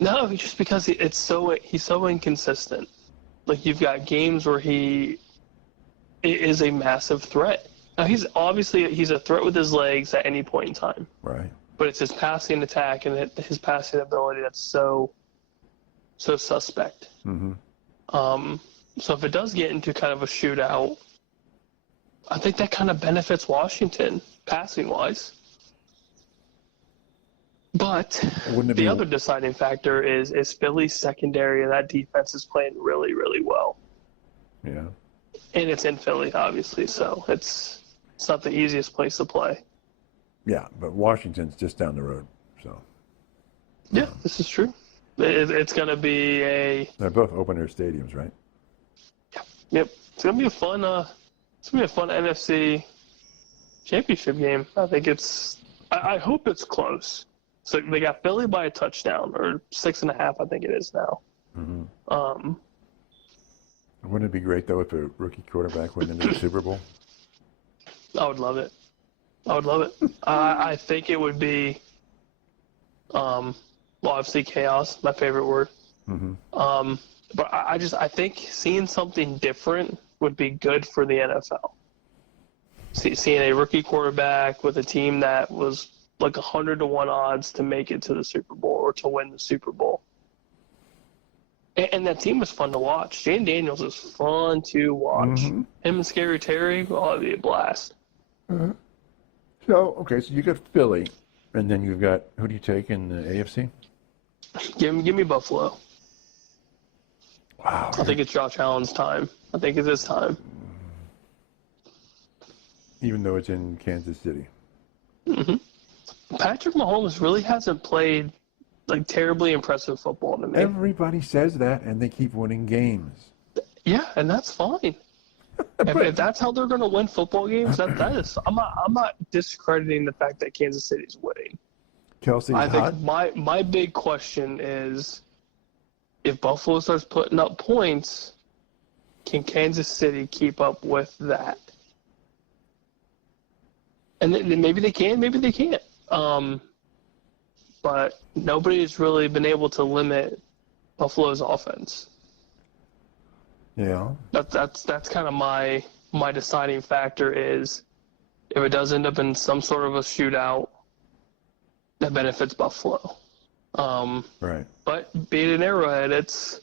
No, just because he's so inconsistent. Like, you've got games where he is a massive threat. Now, he's a threat with his legs at any point in time. Right. But it's his passing attack and his passing ability that's so suspect. Mm-hmm. So if it does get into kind of a shootout, I think that kind of benefits Washington passing-wise. But the other deciding factor is Philly's secondary, and that defense is playing really, really well. Yeah. And it's in Philly, obviously, so it's not the easiest place to play. Yeah, but Washington's just down the road, so. Yeah, this is true. It's going to be They're both open-air stadiums, right? Yep. It's going to be a fun NFC Championship game. I think I hope it's close. So they got Philly by a touchdown, or 6.5, I think it is now. Mm-hmm. Wouldn't it be great, though, if a rookie quarterback went into the Super Bowl? I would love it. I think it would be, obviously chaos, my favorite word. Mm-hmm. But I think seeing something different would be good for the NFL. Seeing a rookie quarterback with a team that was like 100-1 odds to make it to the Super Bowl or to win the Super Bowl. And that team was fun to watch. Jane Daniels is fun to watch. Mm-hmm. Him and Scary Terry, it'd be a blast. Uh-huh. So you got Philly, and then you've got, who do you take in the AFC? Give me Buffalo. Wow. I think it's Josh Allen's time. I think it's his time. Even though it's in Kansas City. Mm-hmm. Patrick Mahomes really hasn't played like terribly impressive football to me. Everybody says that, and they keep winning games. Yeah, and that's fine. If that's how they're going to win football games, that is. I'm not discrediting the fact that Kansas City's winning. Kelsey's I hot. think my big question is, if Buffalo starts putting up points, can Kansas City keep up with that? And then maybe they can, maybe they can't. But nobody's really been able to limit Buffalo's offense. Yeah. That's kind of my deciding factor is if it does end up in some sort of a shootout, that benefits Buffalo. Right. But being an Arrowhead, that's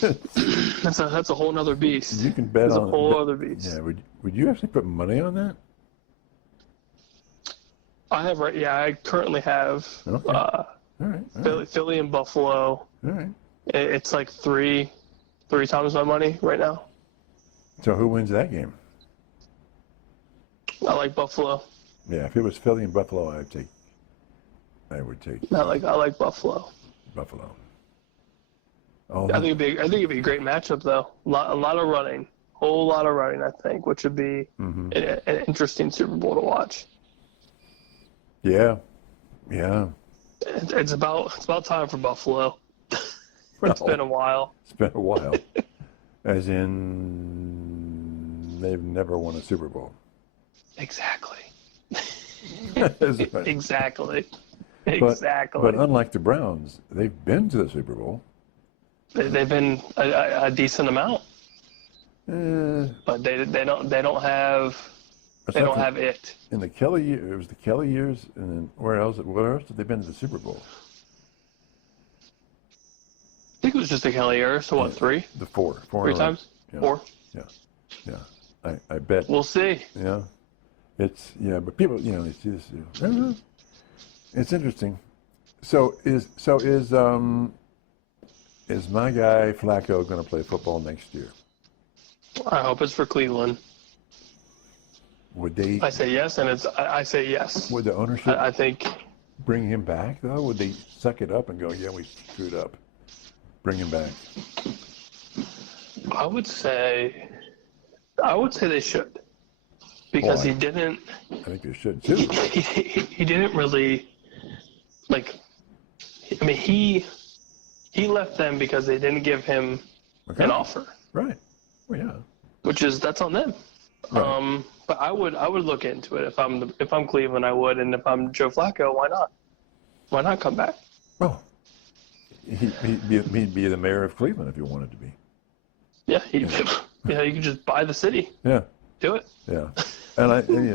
a whole nother beast. You can bet it's on a whole other beast. Yeah. Would you actually put money on that? I currently have Okay. All right. Philly and Buffalo. All right. It's like three times my money right now. So who wins that game? I like Buffalo. Yeah, if it was Philly and Buffalo, I'd take I would take I like Buffalo. Buffalo. I think it'd be a great matchup though. A lot of running, whole lot of running. I think, which would be an interesting Super Bowl to watch. Yeah. It's about time for Buffalo. It's been a while. It's been a while. As in, they've never won a Super Bowl. Exactly. Right. Exactly. But unlike the Browns, they've been to the Super Bowl. They've been a decent amount, but they don't have it. In the Kelly, it was the Kelly years, and then where else have they been to the Super Bowl? I think it was just the Kelly era. So what, three? The four Three times? Yeah. Four? Yeah. I bet. We'll see. Yeah. But people, they see this. It's interesting. So is my guy Flacco going to play football next year? I hope it's for Cleveland. Would they? I say yes, and I say yes. Would the ownership I think bring him back though? Would they suck it up and go, yeah, we screwed up, bring him back? I would say they should, because he didn't. I think they should too. He didn't really he left them because they didn't give him an offer. Right. Well, yeah. That's on them. Right. But I would look into it if I'm Cleveland. I would, and if I'm Joe Flacco, why not? Why not come back? Oh, he'd be the mayor of Cleveland if he wanted to be. Yeah, you could just buy the city. Yeah. Do it. Yeah. And I think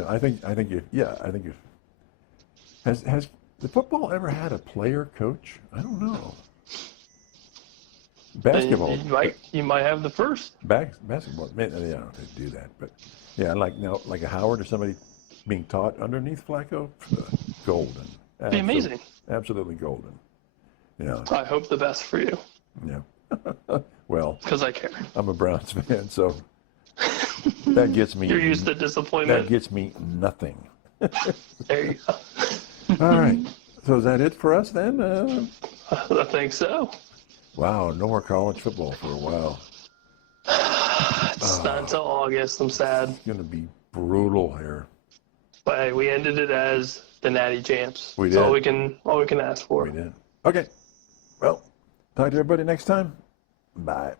if has the football ever had a player coach? I don't know. Basketball. You might have the first. Basketball. I don't know if they do that, but yeah, like a Howard or somebody being taught underneath Flacco, golden. Be amazing. Absolutely golden. Yeah. I hope the best for you. Yeah. Well, because I care. I'm a Browns fan, so that gets me. You're used to disappointment. That gets me nothing. There you go. All right. So is that it for us then? I think so. Wow, no more college football for a while. It's not until August. I'm sad. It's going to be brutal here. But hey, we ended it as the Natty Champs. We did. That's all we can ask for. We did. Okay. Well, talk to everybody next time. Bye.